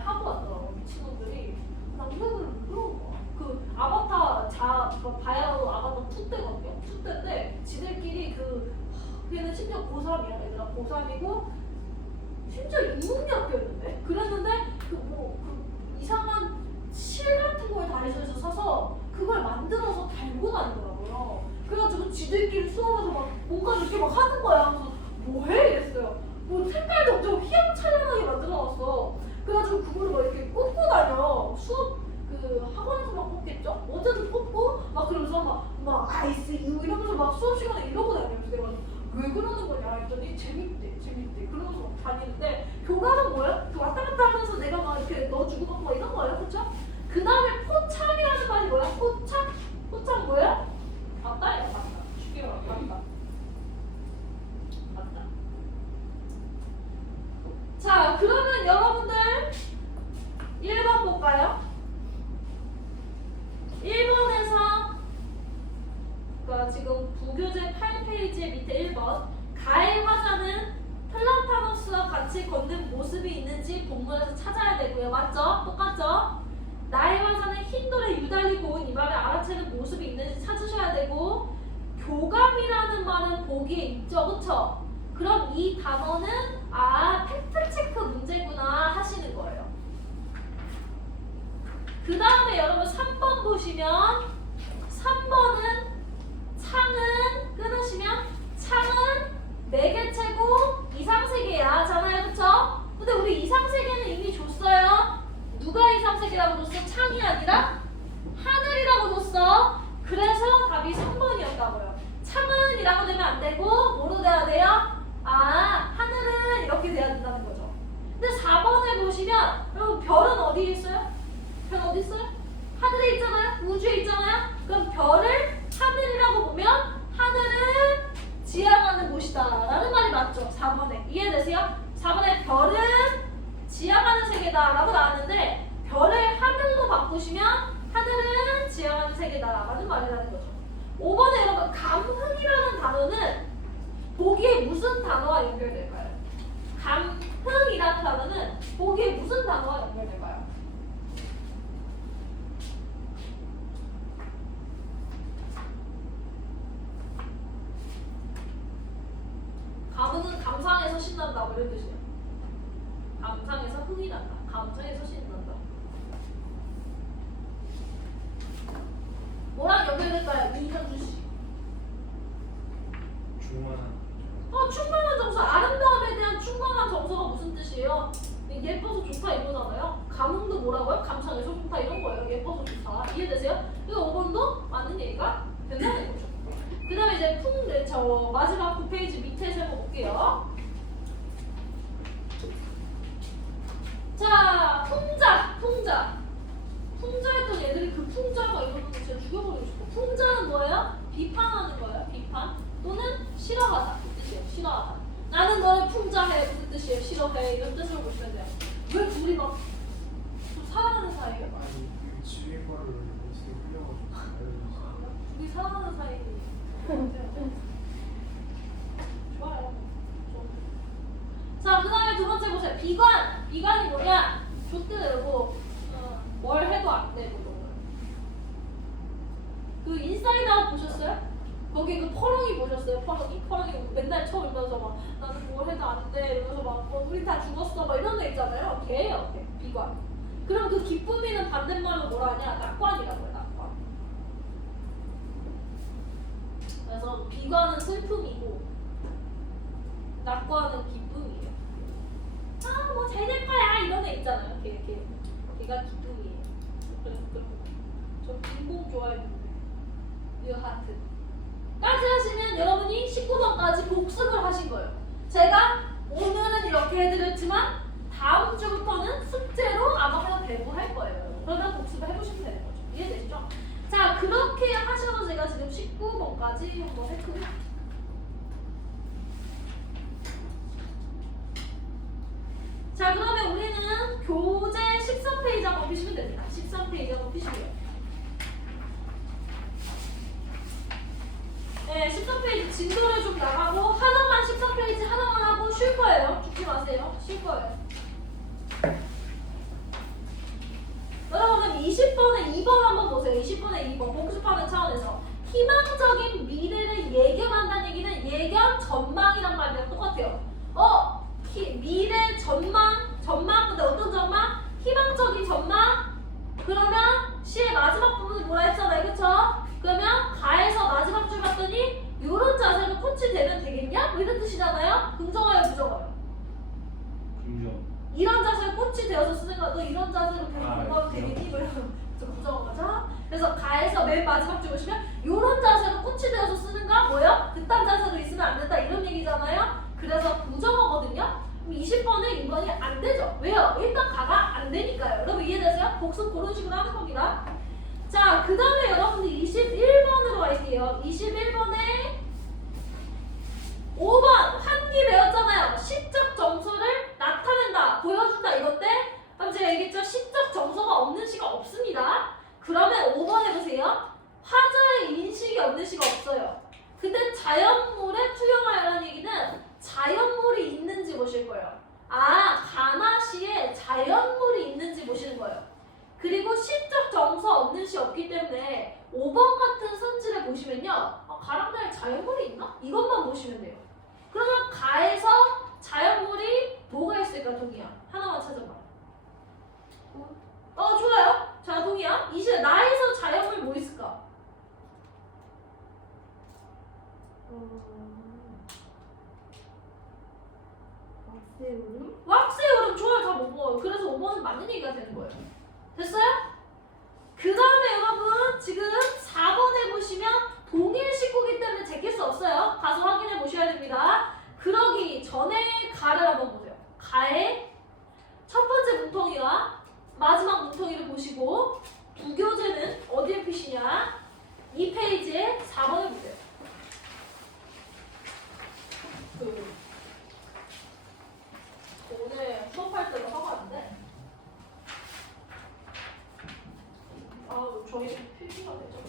하고 왔더라고 미친놈들이. 남자들은 왜 그런 거야? 그 아바타 바야흐로 아바타 2 때거든요. 2 때인데 지들끼리 걔는 심지어 고3이야. 얘들아 고3이고 심지어 인문대학교였는데 그랬는데 그 이상한 실 같은 거에 다이소에서 사서 그걸 만들어서 달고 다니더라고요. 그래가지고 지들끼리 수업에서 막 뭔가 이렇게 막 하는 거야. 그래서 뭐해? 이랬어요. 뭐 색깔도 엄청 휘황찬란하게 만들어놨어. 그래가지고 그거를 막 이렇게 꽂고 다녀. 수업 학원에서만 꽂겠죠? 어제도 꽂고 막 그러면서 막 아이스 이거 이러면서 막 수업 시간에 이러고 다니면서 내가 왜 그러는 거냐 했더니 재밌대. 그러면서 막 다니는데 교감은 뭐야? 왔다 갔다 하면서 내가 막 이렇게 넣어주고 막 이런 거예요, 그쵸? 그 다음에 포착이라는 말이 뭐야? 포착 뭐야? 맞다예요, 맞다. 쉽게 말하면 맞다. 자, 그러면 여러분들 1번 볼까요? 1번에서 그러니까 지금 부교재 8페이지 밑에 1번 가의 화자는 플라타노스와 같이 걷는 모습이 있는지 본문에서 찾아야 되고요. 맞죠? 똑같죠? 나의 화자는 흰 돌에 유달리 고운 이마를 알아채는 모습이 있는지 찾으셔야 되고 교감이라는 말은 보기에 있죠. 그쵸? 그럼 이 단어는 팩트체크 문제구나 하시는 거예요. 그 다음에 여러분 3번 보시면 3번은 창은 끊으시면 창은 매개체고 이상세계야 잖아요. 그쵸? 근데 우리 이상세계는 이미 줬어요. 누가 이상세계라고 줬어? 창이 아니라 하늘이라고 줬어. 그래서 답이 3번이었다고요. 창은 이라고 되면 안 되고 뭐로 돼야 돼요? 하늘은 이렇게 돼야 된다는 거죠. 근데 4번에 보시면 여러분 별은 어디에 있어요? 별 어디 있어요? 하늘에 있잖아요. 우주에 있잖아요. 문제이다 라는 말이라는 거죠. 5번에 여러분 감흥이라는 단어는 보기에 무슨 단어와 연결될까요? 감흥이라는 단어는 보기에 무슨 단어와 연결될까요? 감흥은 감상에서 신난다 뭐 이런 뜻이에요. 감상에서 흥이 난다. 감상에서 신난다. 뭐랑 연결될까요? 이현주 씨. 중화한 충만한 정서, 아름다움에 대한 충만한 정서가 무슨 뜻이에요? 예뻐서 좋다 이거잖아요. 감흥도 뭐라고요? 감상해서 좋다 이런 거예요. 예뻐서 좋다. 이해되세요? 이거 5번도 맞는 얘기가 된다는 거죠. 그 다음에 이제 저 마지막 9페이지 밑에서 해볼게요. 자, 풍자했던 애들이 그 풍자가 이거는 진짜 죽여버리고 싶어. 풍자는 뭐예요? 비판하는 거예요. 비판 또는 싫어하다 그 뜻이에요. 싫어하다. 나는 너를 풍자해 무슨 뜻이에요? 싫어해 이런 뜻으로 보시면 돼요. 왜 둘이 막 좀 사랑하는 사이예요? 아니 그 지휘 거를 어디서 흘려가지고 둘이 사랑하는 사이. 좋아요. 자, 그 다음에 두 번째 보세요. 비관. 비관이 뭐냐? 좋대고 뭘 해도 안 되고 그 인사이드 아웃 보셨어요? 거기 그 퍼렁이 보셨어요? 퍼렁이 맨날 쳐울면서 막 나는 뭘 해도 안 돼 이러면서 막 우리 다 죽었어 막 이런 애 있잖아요. 걔예요. 걔. 비관. 그럼 그 기쁨이는 반대말로 뭐라 하냐? 낙관이라고 해요. 낙관. 그래서 비관은 슬픔이고 낙관은 기쁨이에요. 아, 뭐 잘 될 거야 이런 애 있잖아요. 걔가 기쁨이에요. 그래서 저 빈공 좋아했는데 뉴하트. 까지 하시면 여러분이 19번까지 복습을 하신 거예요. 제가 오늘은 이렇게 해드렸지만 다음 주부터는 숙제로 아마 그냥 배부할 거예요. 그러면 복습을 해보시면 되는 거죠. 이해되시죠? 자, 그렇게 하셔서 제가 지금 19번까지 한번 했고요. 자, 그러면 우리는 교재 13페이지 한번 피시면 됩니다. 13페이지 한번 피시고요. 네, 13페이지 진도를 좀 나가고 하나만 13페이지 하나만 하고 쉴 거예요. 죽지 마세요. 쉴 거예요. 여러분 20번에 2번 한번 보세요. 20번에 2번 복습하는 차원에서 희망적인 미래를 예견한다는 얘기는 예견 전망이란 말이랑 똑같아요. 미래 전망 근데 어떤 전망? 희망적인 전망. 그러면 시의 마지막 부분이 뭐라 했잖아요, 그쵸? 그러면 가에서 마지막 줄 봤더니 요런 자세로 코치 되면 되겠냐? 뭐 이런 뜻이잖아요. 긍정어요, 부정어요? 긍정. 이런 자세로 코치 되어서 쓰는 거, 너 이런 자세로 계속 공부하면 그래요? 되겠니? 뭐 이런 부정어 거죠. 그래서 가에서 맨 마지막 줄 보시면 요런 자세로 코치 되어서 쓰는가? 뭐요? 그딴 자세로 있으면 안 된다 이런 얘기잖아요. 그래서 부정어거든요. 20번에 2번이 안 되죠. 왜요? 일단 가가 안 되니까요. 여러분 이해되세요? 복습 그런 식으로 하는 겁니다. 자, 그 다음에 여러분들 21번으로 갈게요. 21번에 5번 환기 배웠잖아요. 시적 정서를 나타낸다, 보여준다 이건데 방금 제가 얘기했죠? 시적 정서가 없는 시가 없습니다. 그러면 5번 해보세요. 화자의 인식이 없는 시가 없어요. 근데 자연물에 투영하여라는 얘기는 자연물이 있는지 보실 거예요. 가나시에 자연물이 있는지 보시는 거예요. 그리고 시적 정서 없는 시 없기 때문에 5번 같은 선지를 보시면요, 가랑다에 자연물이 있나? 이것만 보시면 돼요. 그러면 가에서 자연물이 뭐가 있을까? 동이야. 하나만 찾아봐. 좋아요. 자, 동이야. 이 시에 나에서 자연물 뭐 있을까? 왁스의 울음? 왁스의 울음 좋아요. 다 못 먹어요. 그래서 5번은 맞는 얘기가 되는 거예요. 됐어요? 그 다음에 여러분 지금 4번에 보시면 동일 식구기 때문에 제낄 수 없어요. 가서 확인해 보셔야 됩니다. 그러기 전에 가를 한번 보세요. 가의 첫 번째 문통이와 마지막 문통이를 보시고 부교재는 어디에 피시냐? 2페이지에 4번을 보세요. 오늘 수업할 때도 하고 왔는데 저희 필기가 되죠?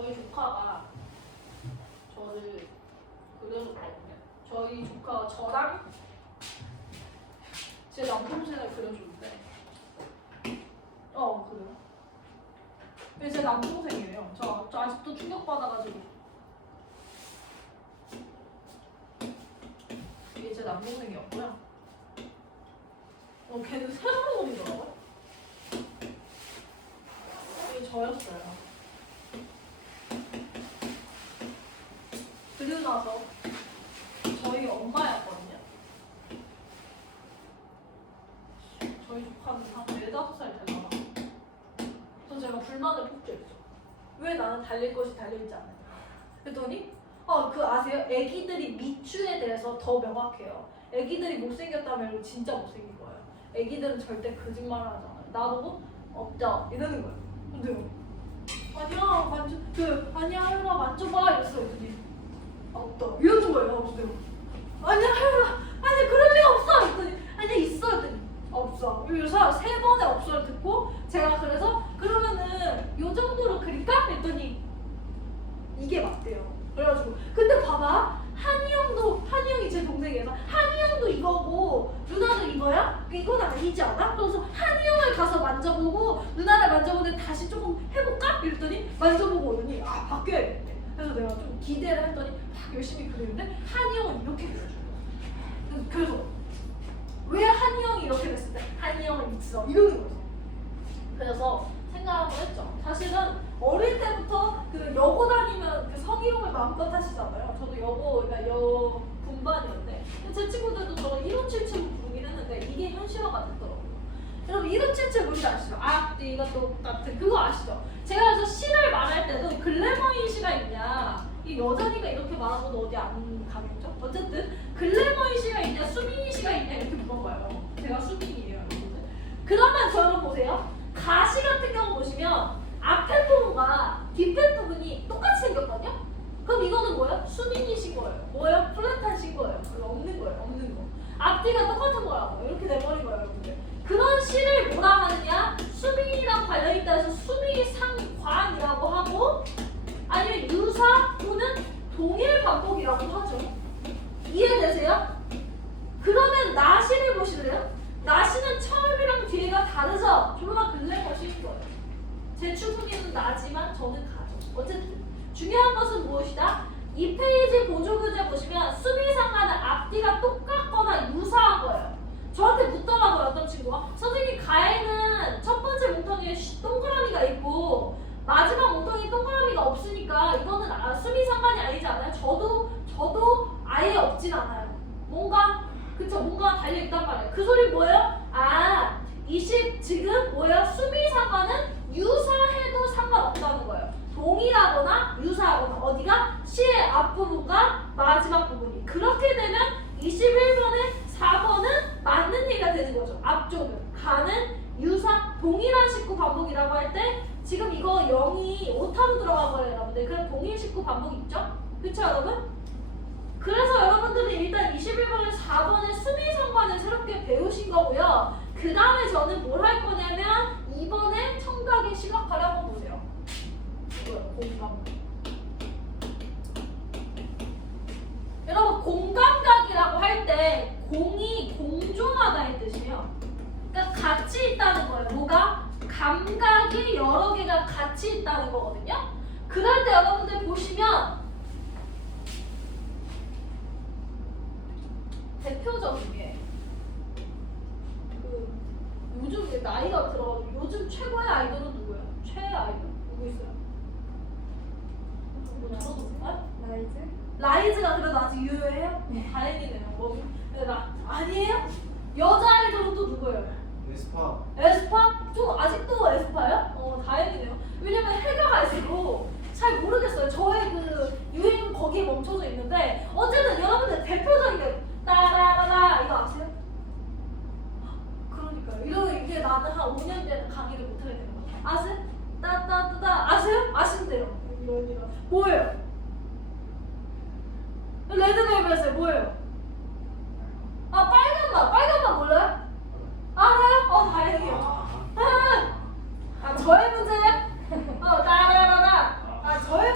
저희 조카가 저를 그려줬거든요. 저희 조카가 저랑 제 남동생을 그려주는데 그래요? 근데 제 남동생이에요. 저 아직도 충격받아가지고 이게 제 남동생이었고요. 걔는 세로로 그리더라고요. 이게 저였어요. 그리고 나서 저희 엄마였거든요. 저희 조카는 한 4~5살 되나 봐. 그래서 제가 불만을 폭주했죠. 왜 나는 달릴 것이 달려있지 않느냐. 그랬더니 그 아세요? 애기들이 미추에 대해서 더 명확해요. 애기들이 못생겼다면 진짜 못생긴 거예요. 애기들은 절대 거짓말을 하잖아요. 나보고 없죠 이러는 거예요. 근데요. 아니야 하율아 만져봐 이랬어요. 그랬더니 없다 이러는 거예요. 없대요. 아니야 하율아 아니 그럴 리가 없어 이랬더니 아니야 있어 이랬더니 없어. 그래서 3번의 없어를 듣고 제가 그래서 그러면은 요 정도로 그릴까? 했더니 이게 맞대요. 그래가지고 근데 봐봐 한이 형이 제 동생이어서 한이 형도 이거고 누나도 이거야? 이건 아니지 않아? 그래서 한이 형을 가서 만져보고 누나를 만져보는데 다시 조금 해볼까? 이랬더니 만져보고 오더니 바뀌어야겠대. 그래서 내가 좀 기대를 했더니 막 열심히 그리는데 한이 형은 이렇게 그려줘요. 그래서 왜 한이 형이 이렇게 됐을 때 한이 형은 있어 이러는 거죠. 그래서 생각을 했죠. 사실은 어릴 때부터 그 여고 다니면 그 성희롱을 마음껏 하시잖아요. 저도 그러니까 여 분반이었는데 제 친구들도 저를 1577로 부르긴 했는데 이게 현실화가 됐더라고요. 여러분 1577 뭔지 아시죠? 앞뒤가 똑같은 그거 아시죠? 제가 그래서 시를 말할 때도 글래머인 시가 있냐 이 여자니까 이렇게 말하고도 어디 안 가겠죠? 어쨌든 글래머인 시가 있냐 수민이 시가 있냐 이렇게 물어봐요. 제가 수민이에요. 여러분들. 그러면 저는 보세요. 가시 같은 경우 보시면 앞에 부분과 뒷에 부분이 똑같이 생겼거든요? 그럼 이거는 뭐예요? 수민이신 거예요. 뭐예요? 플랫하신 거예요. 없는 거예요. 없는 거. 앞뒤가 똑같은 거라고. 이렇게 돼버린 거예요, 여러분들. 그런 시를 뭐라 하느냐? 수민이랑 관련있다 해서 수미상관이라고 하고 아니면 유사 또는 동일 반복이라고 하죠. 이해되세요? 그러면 나시를 보실래요? 나시는 처음이랑 뒤에가 다르죠? 졸라 글래머시인 거예요. 제 추구미는 나지만 저는 가죠. 어쨌든 중요한 것은 무엇이다? 이 페이지 보조교재 보시면 수미상관은 앞뒤가 똑같거나 유사한 거예요. 저한테 묻더라고요. 어떤 친구가 선생님 가에는 첫 번째 몽텅이에 동그라미가 있고 마지막 몽텅이 동그라미가 없으니까 이거는 수미상관이 아니지 않아요? 저도 아예 없진 않아요. 뭔가 달려있단 말이에요. 그 소리 뭐예요? 지금 뭐예요? 수미상관은 유사해도 상관없다는 거예요. 동일하거나 유사하거나 어디가? 시의 앞부분과 마지막 부분이. 그렇게 되면 21번에 4번은 맞는 얘기가 되는 거죠. 앞쪽은. 가는 유사, 동일한 식구 반복이라고 할 때 지금 이거 0이 오타로 들어간 거예요, 여러분들. 그럼 동일 식구 반복 있죠? 그쵸, 여러분? 그래서 여러분들은 일단 21번에 4번의 수미상관을 새롭게 배우신 거고요. 그 다음에 저는 뭘 할 거냐면 2번에 청각의 시각화를 한번 보세요. 이거요, 공감각. 여러분 공감각이라고 할 때 공이 공존하다의 뜻이에요. 그러니까 같이 있다는 거예요. 뭐가? 감각이 여러 개가 같이 있다는 거거든요. 그럴 때 여러분들 보시면 대표적인 게 요즘 나이가 들어가지고 요즘 최고의 아이돌은 누구예요? 최애 아이돌 누구 있어요? 뭐 들어보세요? 라이즈가 그래도 아직 유효해요? 다행이네요. 아니에요? 여자 아이돌은 또 누구예요? 에스파. 에스파? 좀 아직도 에스파요? 다행이네요. 왜냐면 해가 갈수록 잘 모르겠어요. 저의 그 유행 거기에 멈춰져 있는데 어쨌든 여러분들 대표적인 게 따라라라 이거 아세요? 그러니까요. 이게 나는 한 5년 뒤에는 강의를 못하게 되는 거예요. 아세요? 따따따따 아세요? 아신대요. 이런 뭐예요? 레드벨벳의 뭐예요? 빨간맛 몰라요? 알아요? 다행이에요. 저의 문제예요? 따라라라. 저의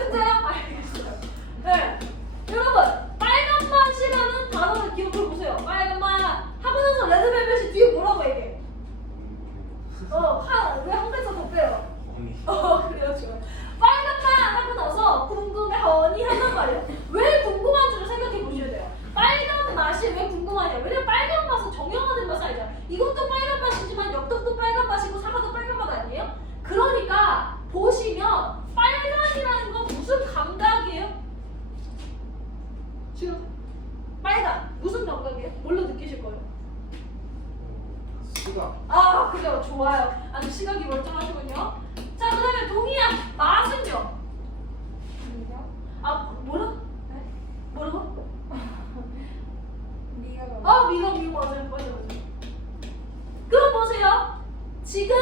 왜 한 글자 더 빼요? 허니. 그래요, 좋아요. 빨간맛 하고 나서 궁금해하니 한단 말이에요. 왜 궁금한지를 생각해 보셔야 돼요. 빨간 맛이 왜 궁금하냐? 왜냐면 빨간 맛은 정형화된 맛이 아니잖아. 이것도 빨간 맛이지만 엽떡도 빨간 맛이고 사과도 빨간 맛 아니에요? 그러니까 보시면 빨간이라는 건 무슨 감각이에요? 지금 빨간 무슨 감각이에요? 뭘로 느끼실 거예요? 시각. 그래요. 좋아요. 아주 시각이 멀쩡하시군요. 자, 그 다음에 동의한 맛은요? 뭐라고? 네? 뭐라고? 미각 맞아요. 그럼 보세요. 지금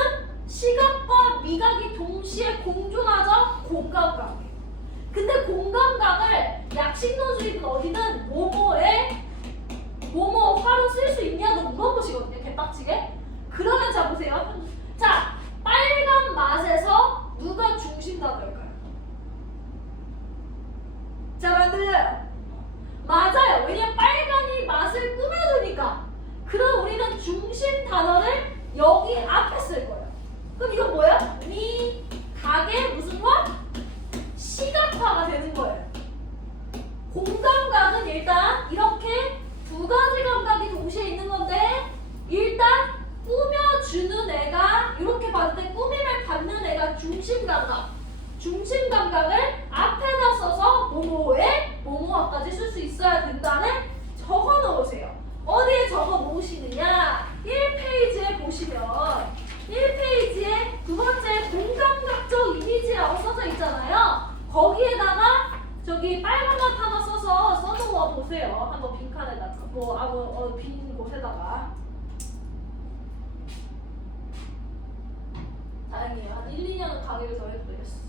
시각과 미각이 동시에 공존하죠? 공감각. 근데 공감각을 약식노수입은 어디든 뭐뭐화로 쓸 수 있냐고 물어보시거든요. 개빡치게. 그러면 자 보세요. 자, 빨간 맛에서 누가 중심 단어일까요? 자, 만들어요. 맞아요. 왜냐면 빨간이 맛을 꾸며주니까. 그럼 우리는 중심 단어를 여기 앞에 쓸 거예요. 그럼 이건 뭐야? 미각의 무슨 화? 시각화가 되는 거예요. 공감각은 일단 이렇게 두 가지 감각이 동시에 있는 건데, 일단 꾸며주는 애가, 이렇게 봤을 때 꾸밈을 받는 애가 중심 감각. 중심 감각을 앞에다 써서 뭐뭐에 뭐뭐화까지 쓸 수 있어야 된다는 적어 놓으세요. 어디에 적어 놓으시느냐? 1페이지에 보시면 1페이지에 두 번째 공감각적 이미지라고 써져 있잖아요. 거기에다가 저기 빨간 맛 하나 써서 써놓아 보세요. 한번 빈칸에다가 빈 곳에다가. 다행이에요. 한 1, 2년은 강의를 더 해도 되겠어.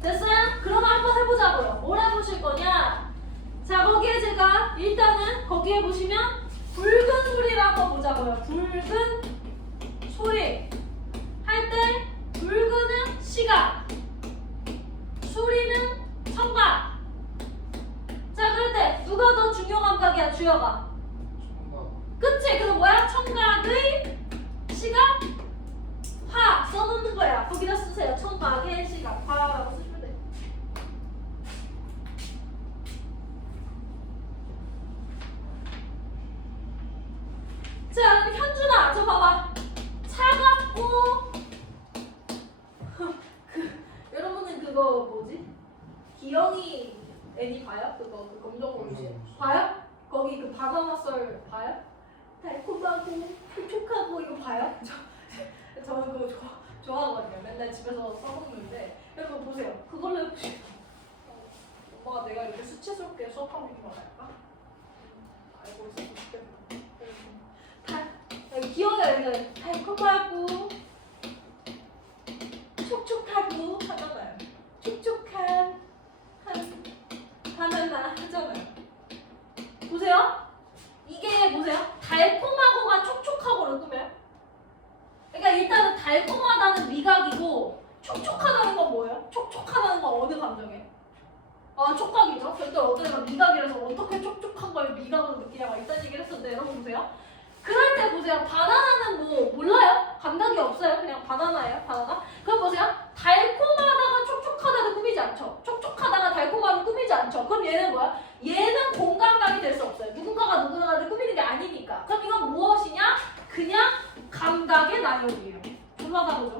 됐어요? 그럼 한번 해보자고요. 뭘 해보실 거냐? 자, 거기에 제가 일단은 거기에 보시면 붉은 소리를 한번 보자고요. 붉은 소리 할 때 붉은은 시각, 소리는 청각. 자, 그럴 때 누가 더 중요 감각이야? 주어가. 청각. 그치? 그럼 뭐야? 청각의 시각 화 써놓는 거야. 거기다 쓰세요. 청각의 시각 화라고 쓰시면 돼요. 자, 현준아, 저 봐봐. 차갑고 여러분은 그거 뭐지? 기영이 애니 봐요? 그거 그 검정고무신 봐요? 거기 그 바나나 썰 봐요? 달콤하고 촉촉하고 이거 봐요? 저는 그거 좋아하거든요. 맨날 집에서 써먹는데 여러분 보세요. 그걸로 해보시면 엄마가 내가 이렇게 수치스럽게 수업하고 있는 거 알까? 알고 있었으면 좋겠다. 기억에 달콤하고 촉촉하고 하잖아요. 촉촉한 바나나 하잖아요. 보세요. 이게 보세요. 달콤하고가 촉촉하고를 꾸며요. 그러니까 일단은 달콤하다는 미각이고 촉촉하다는 건 뭐예요? 촉촉하다는 건 어느 감정이에요? 촉각이죠. 절대 어제가 미각이라서 어떻게 촉촉한 걸 미각으로 느끼냐고 이딴 얘기를 했었는데 여러분 보세요. 그럴 때 보세요. 바나나는 뭐 몰라요? 감각이 없어요. 그냥 바나나예요. 바나나. 그럼 보세요. 달콤하다가 촉촉하다를 꾸미지 않죠. 촉촉하다가 달콤하다를 꾸미지 않죠. 그럼 얘는 뭐야? 얘는 공감각이 될 수 없어요. 누군가가 누군가를 꾸미는 게 아니니까. 그럼 이건 무엇이냐? 그냥 감각의 나열이에요. 졸라 다르죠?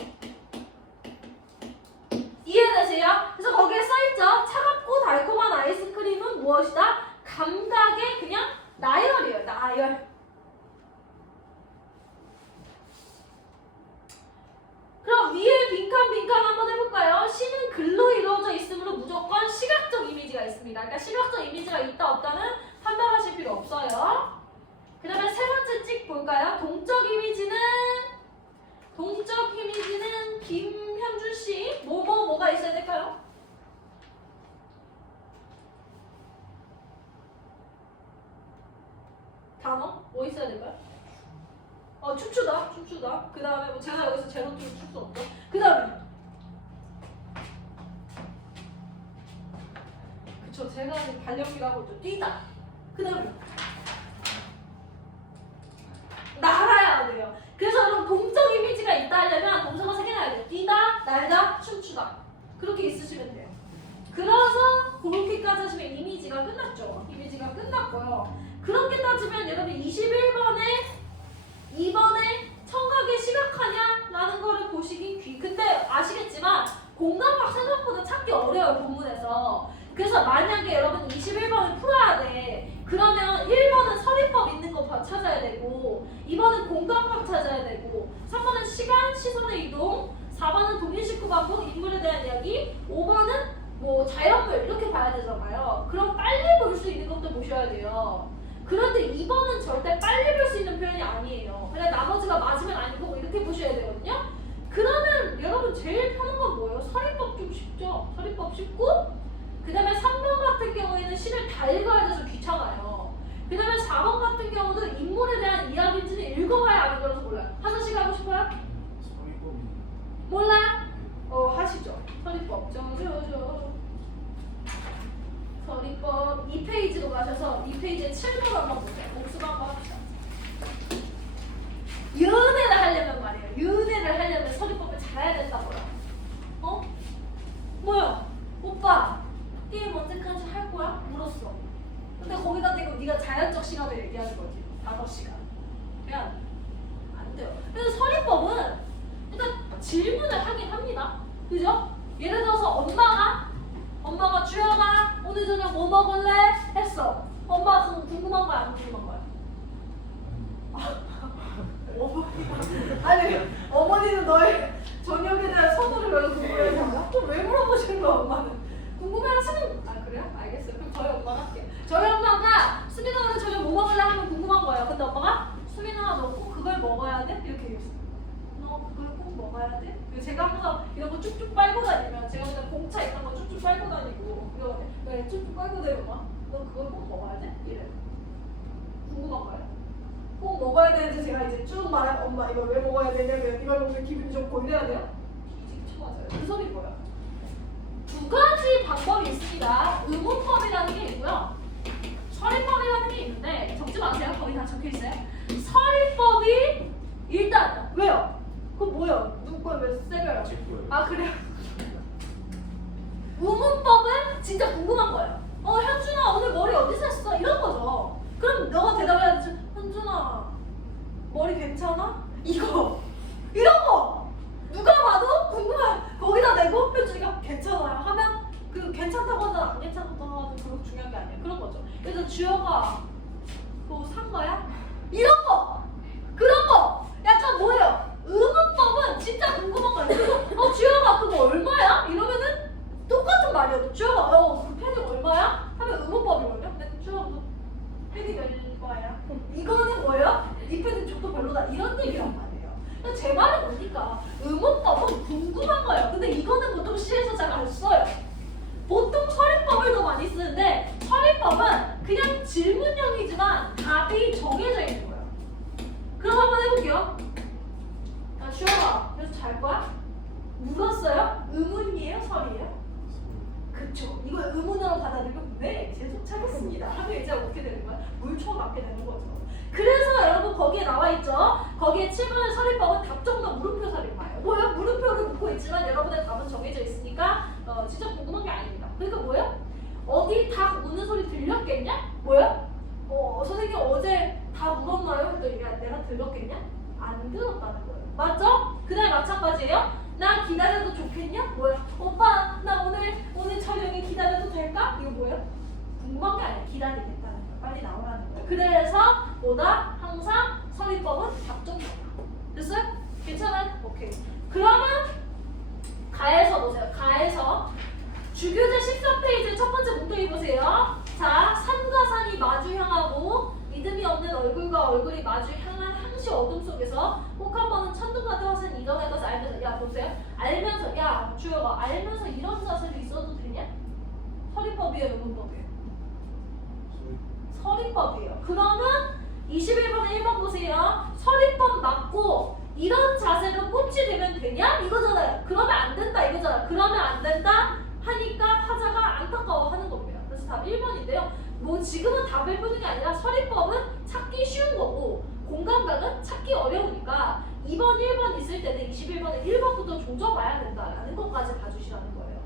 이해되세요? 그래서 거기에 써있죠. 차갑고 달콤한 아이스크림은 무엇이다? 감각의 그냥 나열이에요. 나열. 그럼 위에 빈칸 한번 해볼까요? 시는 글로 이루어져 있으므로 무조건 시각적 이미지가 있습니다. 그러니까 시각적 이미지가 있다 없다는 판단하실 필요 없어요. 그 다음에 세 번째 찍 볼까요? 동적 이미지는 김현준 씨 뭐가 있어야 될까요? 단어 뭐 있어야 될까요? 춤추다. 그 다음에 뭐 제가 여기서 제로투를 출 수 없죠. 그 다음에 그쵸, 제가 지금 발령기라고 있죠. 뛰다. 그 다음에 날아야 돼요. 그래서 여러분 동적 이미지가 있다 하려면 동사가 3개 나야 돼요. 뛰다, 날다, 춤추다. 그렇게 있으시면 돼요. 그래서 그렇게까지 하시면 이미지가 끝났죠. 이미지가 끝났고요. 그렇게 따지면 여러분 21번에 2번에 청각이 시각하냐? 라는 거를 보시기 근데 아시겠지만 공감학 생각보다 찾기 어려워요. 본문에서. 그래서 만약에 여러분 21번을 풀어야 돼. 그러면 1번은 서리법 있는 거 찾아야 되고 2번은 공감학 찾아야 되고 3번은 시간, 시선의 이동 4번은 동인식구 반복, 인물에 대한 이야기 5번은 뭐 자연물 이렇게 봐야 되잖아요. 그럼 빨리 볼 수 있는 것도 보셔야 돼요. 그런데 2번은 절대 빨리 볼 수 있는 표현이 아니에요. 그냥 나머지가 맞으면 아니고 이렇게 보셔야 되거든요. 그러면 여러분 제일 편한 건 뭐예요? 서리법 좀 쉽죠? 서리법 쉽고 그 다음에 3번 같은 경우에는 시를 다 읽어야 돼서 귀찮아요. 그 다음에 4번 같은 경우도 인물에 대한 이야기인지는 읽어봐야 아는 거라서 몰라요. 하나씩 하고 싶어요? 서리법이 몰라요? 하시죠. 서리법. 서리법 2페이지로 가셔서 2페이지에 7번 한번 보세요. 복습 한번 합시다. 연애를 하려면 말이에요. 연애를 하려면 서리법을 잘해야 된다고요. 뭐야? 오빠 게임 언제까지 할 거야? 물었어. 근데 거기다 대고 네가 자연적 시간을 얘기하는 거지. 5시간. 그냥 안 돼요. 그래서 서리법은 일단 질문을 하긴 합니다. 그죠? 예를 들어서 엄마가 주영아 오늘 저녁 뭐 먹을래? 했어. 엄마 그거 궁금한 거야 안 궁금한 거야? 아니 어머니는 너의 저녁에 대한 선호를 별로 궁금해서 왜 물어보시는 거야 엄마는? 궁금해하시는 그래요? 알겠어요. 그럼 저희 엄마가 할게요. 저희 엄마가 수민아 오늘 저녁 뭐 먹을래 하면 궁금한 거예요. 근데 엄마가 수민아 너 꼭 그걸 먹어야 돼? 이렇게 얘기했어요. 너 그걸 꼭 먹어야 돼? 제가 항상 이런 거 쭉쭉 빨고 다니면 제가 그냥 공차 있는 거 쭉쭉 빨고 다니고 이거 왜 쭉쭉 빨고 다니고 너 그걸 꼭 먹어야 돼? 이래. 궁금한 거예요? 꼭 먹어야 되는지 제가 이제 쭉 말하면 엄마 이걸 왜 먹어야 되냐면 이걸 먹으면 기분이 좋고 이래야 돼요? 뒤집쳐 맞아요. 그 소리 뭐야? 2가지 방법이 있습니다. 의문법이라는 게 있고요. 서리법이라는 게 있는데 적지 마세요. 거기 다 적혀 있어요. 서리법이 일단 왜요? 그거 뭐예요? 누구 거예요? 왜 세벼요? 제 거예요. 그래요? 의문법은 진짜 궁금한 거예요. 현준아 오늘 머리 어디서 했어? 이런 거죠. 그럼 너가 대답해야지. 현준아 머리 괜찮아? 이거 이런 거 누가 봐도 궁금해. 거기다 대고 현준이가 괜찮아요 하면 그 괜찮다고 하든 안 괜찮다고 하든 그거 중요한 게 아니에요. 그런 거죠. 그래서 주영아 그거 산 거야? 이런 거 그런 거 약간 뭐예요? 의문법은 진짜 궁금한 거예요. 주영아 그거 얼마야? 이러면은 똑같은 말이에요. 주영아 그 패딩 얼마야? 하면 의문법이거든요. 근데 주영아 그 패딩 얼마야? 이거는 뭐예요? 이 패딩 저도 별로다 이런 얘기란 말이에요. 근데 제 말은 뭡니까? 의문법은 궁금한 거예요. 근데 이거는 보통 시에서 잘 안 써요. 보통 서리법을 더 많이 쓰는데 서리법은 그냥 질문형이지만 답이 정해져 있는 거예요. 그럼 한번 해볼게요. 주영아 그래서 잘 거야? 물었어요? 의문이에요? 설이에요? 그쵸. 이걸 의문으로 받아들이고 네 계속 차겠습니다 하면 이제 어떻게 되는 거야? 물초 맞게 되는 거죠. 그래서 여러분 거기에 나와 있죠. 거기에 7번의 서리법은 답정과 물음표 살인마예요. 뭐예요? 물음표를 놓고 있지만 여러분의 답은 정해져 있으니까 진짜 궁금한 게 아닙니다. 그러니까 뭐예요? 어디 닭 우는 소리 들렸겠냐? 뭐예요? 선생님 어제 다 물었나요? 그랬더니 야 내가 들었겠냐? 안 들었다는 거예요. 맞죠? 그날 마찬가지예요. 나 기다려도 좋겠냐? 뭐야? 오빠 나 오늘 저녁에 기다려도 될까? 이거 뭐예요? 궁금한 게 아니야. 기다리겠다는 거야. 빨리 나오라는 거야. 그래서 뭐다? 항상 서리법은 답정이다. 됐어요? 괜찮아요? 오케이. 그러면 가에서 보세요. 가에서 주교재 14페이지 첫 번째 문제해 보세요. 자, 산과 산이 마주 향하고 믿음이 없는 얼굴과 얼굴이 마주 향한 항시 어둠 속에서 꼭 한 번은 천둥 같은 화살이 일어날 것을 알면서 야 보세요. 알면서 야 주여가 알면서 이런 자세로 있어도 되냐? 서리법이에요, 의문법이에요? 서리법이에요. 그러면 21번에 1번 보세요. 서리법 맞고 이런 자세로 꽂이 되면 되냐? 이거잖아요. 그러면 안 된다 이거잖아. 그러면 안 된다 하니까 화자가 안타까워하는 겁니다. 그래서 답 1번인데요. 뭐 지금은 답을 보는 게 아니라 서리법은 찾기 쉬운 거고 공감각은 찾기 어려우니까 2번, 1번 있을 때는 21번에 1번부터 조져봐야 된다라는 것까지 봐주시라는 거예요.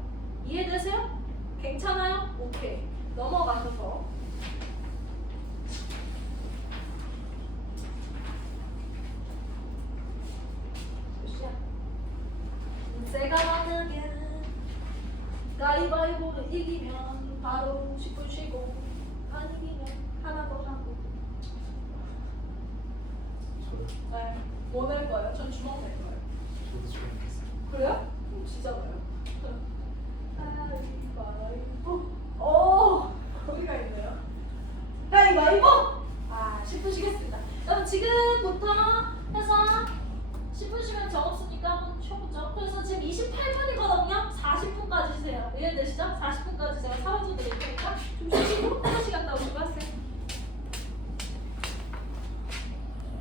이해되세요? 괜찮아요? 오케이. 넘어가셔서 제가 만약에 가위바위보를 이기면 바로 10분 쉬고 안 이기면 하나 더 하고. 저도 네. 뭐 낼 거예요? 전 주먹 낼 거예요. 좋아했어요. 그래요? 진짜 나요. 가위바위보. 오, 거기가 있네요. 가위바위보. 10분 쉬겠습니다. 그럼 지금부터 해서 10분 쉬면 정없으니까 한번 쉬어보죠. 그래서 지금 28분이거든요. 40분까지 쉬세요. 이해되시죠? 40분까지 제가 사라져 드릴 테니까 좀 쉬시고 1시간 더 공부하세요.